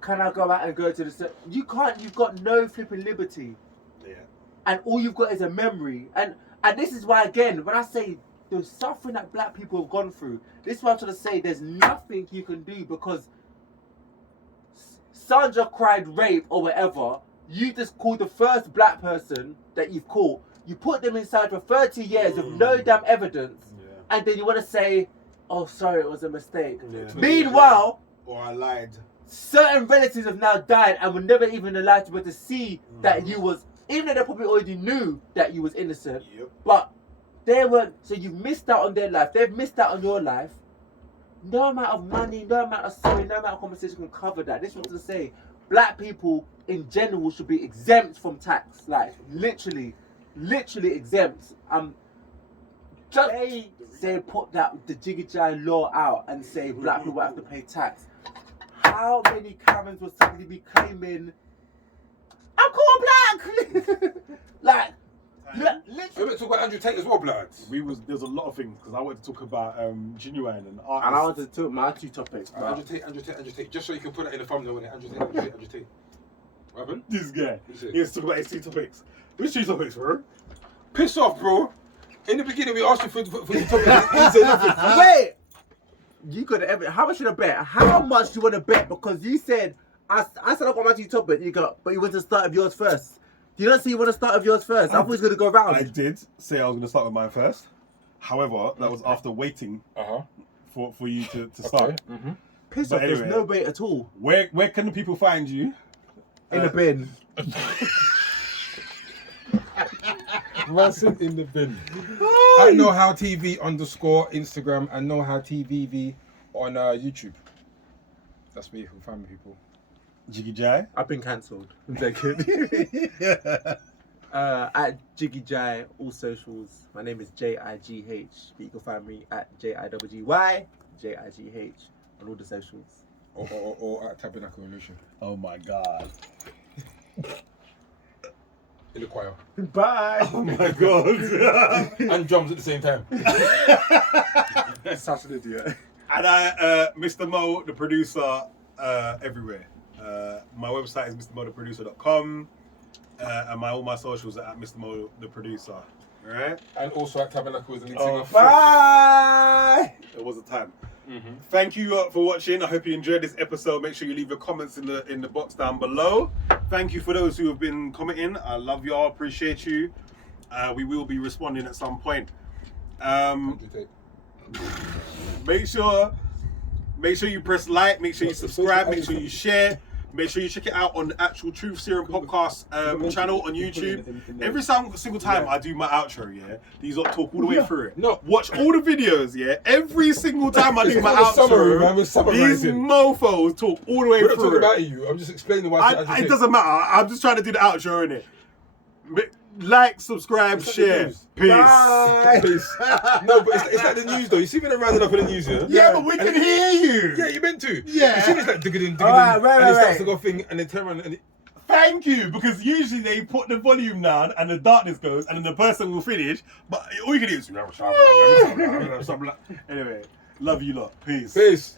Can I go out and go to the... You can't, you've got no flipping liberty. Yeah. And all you've got is a memory. And this is why, again, when I say the suffering that black people have gone through, this is why I'm trying to say there's nothing you can do, because Sandra cried rape or whatever, you just called the first black person that you've caught, you put them inside for 30 years with no damn evidence, and then you want to say, oh, sorry, it was a mistake. Yeah. Meanwhile, Or I lied. certain relatives have now died and were never even allowed to be able to see that you was, even though they probably already knew that you was innocent, but they weren't, so you've missed out on their life, they've missed out on your life. No amount of money, no amount of sorry, no amount of conversation can cover that. This was to say, black people in general should be exempt from tax, like literally exempt. Just say put that the JIGGY law out and say black people have to pay tax. How many Karens will suddenly be claiming I'm called black? Like, literally. We talk about Andrew Tate as well, blood. There's a lot of things, because I wanted to talk about genuine and artists. And I wanted to talk my two topics. Andrew Tate. Just so you can put it in the thumbnail, innit? Andrew Tate. What happened? This guy. What's it? He has to talk about his two topics. Which two topics, bro? Piss off, bro. In the beginning, we asked you for the topic. You said nothing. Wait! You could have, how much should I bet? How much do you want to bet? Because you said, I said I got my two topics, but you went to start of yours first. Do you not say you want to start of yours first? I thought he was going to go round. I did say I was going to start with mine first. However, that was after waiting for you to start. Mm-hmm. Piss But off, anyway, there's no bait at all. Where can the people find you? In the bin. Massive in the bin. I know how TV _ Instagram and know how TVV on YouTube. That's where you can find me, people. JIGGY? I've been cancelled. I'm joking. At JIGGY, all socials. My name is JIGH. But you can find me at JIGGY, JIGH on all the socials. Or at Tabernacle Illusion. Oh my god. In the choir. Bye. Oh my god. And drums at the same time. Such an idiot. And I, Mr. Mo, the producer, everywhere. My website is mrmotheproducer.com. And all my socials are at Mr. Mo, the producer. Alright? And also at Tabernacle is the lead Oh, singer. Bye. It was a time. Thank you for watching. I hope you enjoyed this episode. Make sure you leave your comments in the box down below. Thank you for those who have been commenting. I love y'all. Appreciate you. We will be responding at some point. Make sure you press like. Make sure you subscribe. Make sure you share. Make sure you check it out on the actual Truth Serum Podcast channel on YouTube. Every single time I do my outro, these lot talk all the way through it. No. Watch all the videos, Every single time I do my outro, these mofos talk all the way We're not through talking it. about you. I'm just explaining why. It doesn't matter. I'm just trying to do the outro, innit? Like, subscribe, share. Peace. Peace. No, but it's like the news though. You see when they're rounding up in the news, Yeah, but we can hear you. Yeah, you meant to. Yeah. You see it's like digging, Right, and it starts to go thing, and they turn around and Thank you, because usually they put the volume down and the darkness goes, and then the person will finish. But all you can do is anyway. Love you lot. Peace. Peace.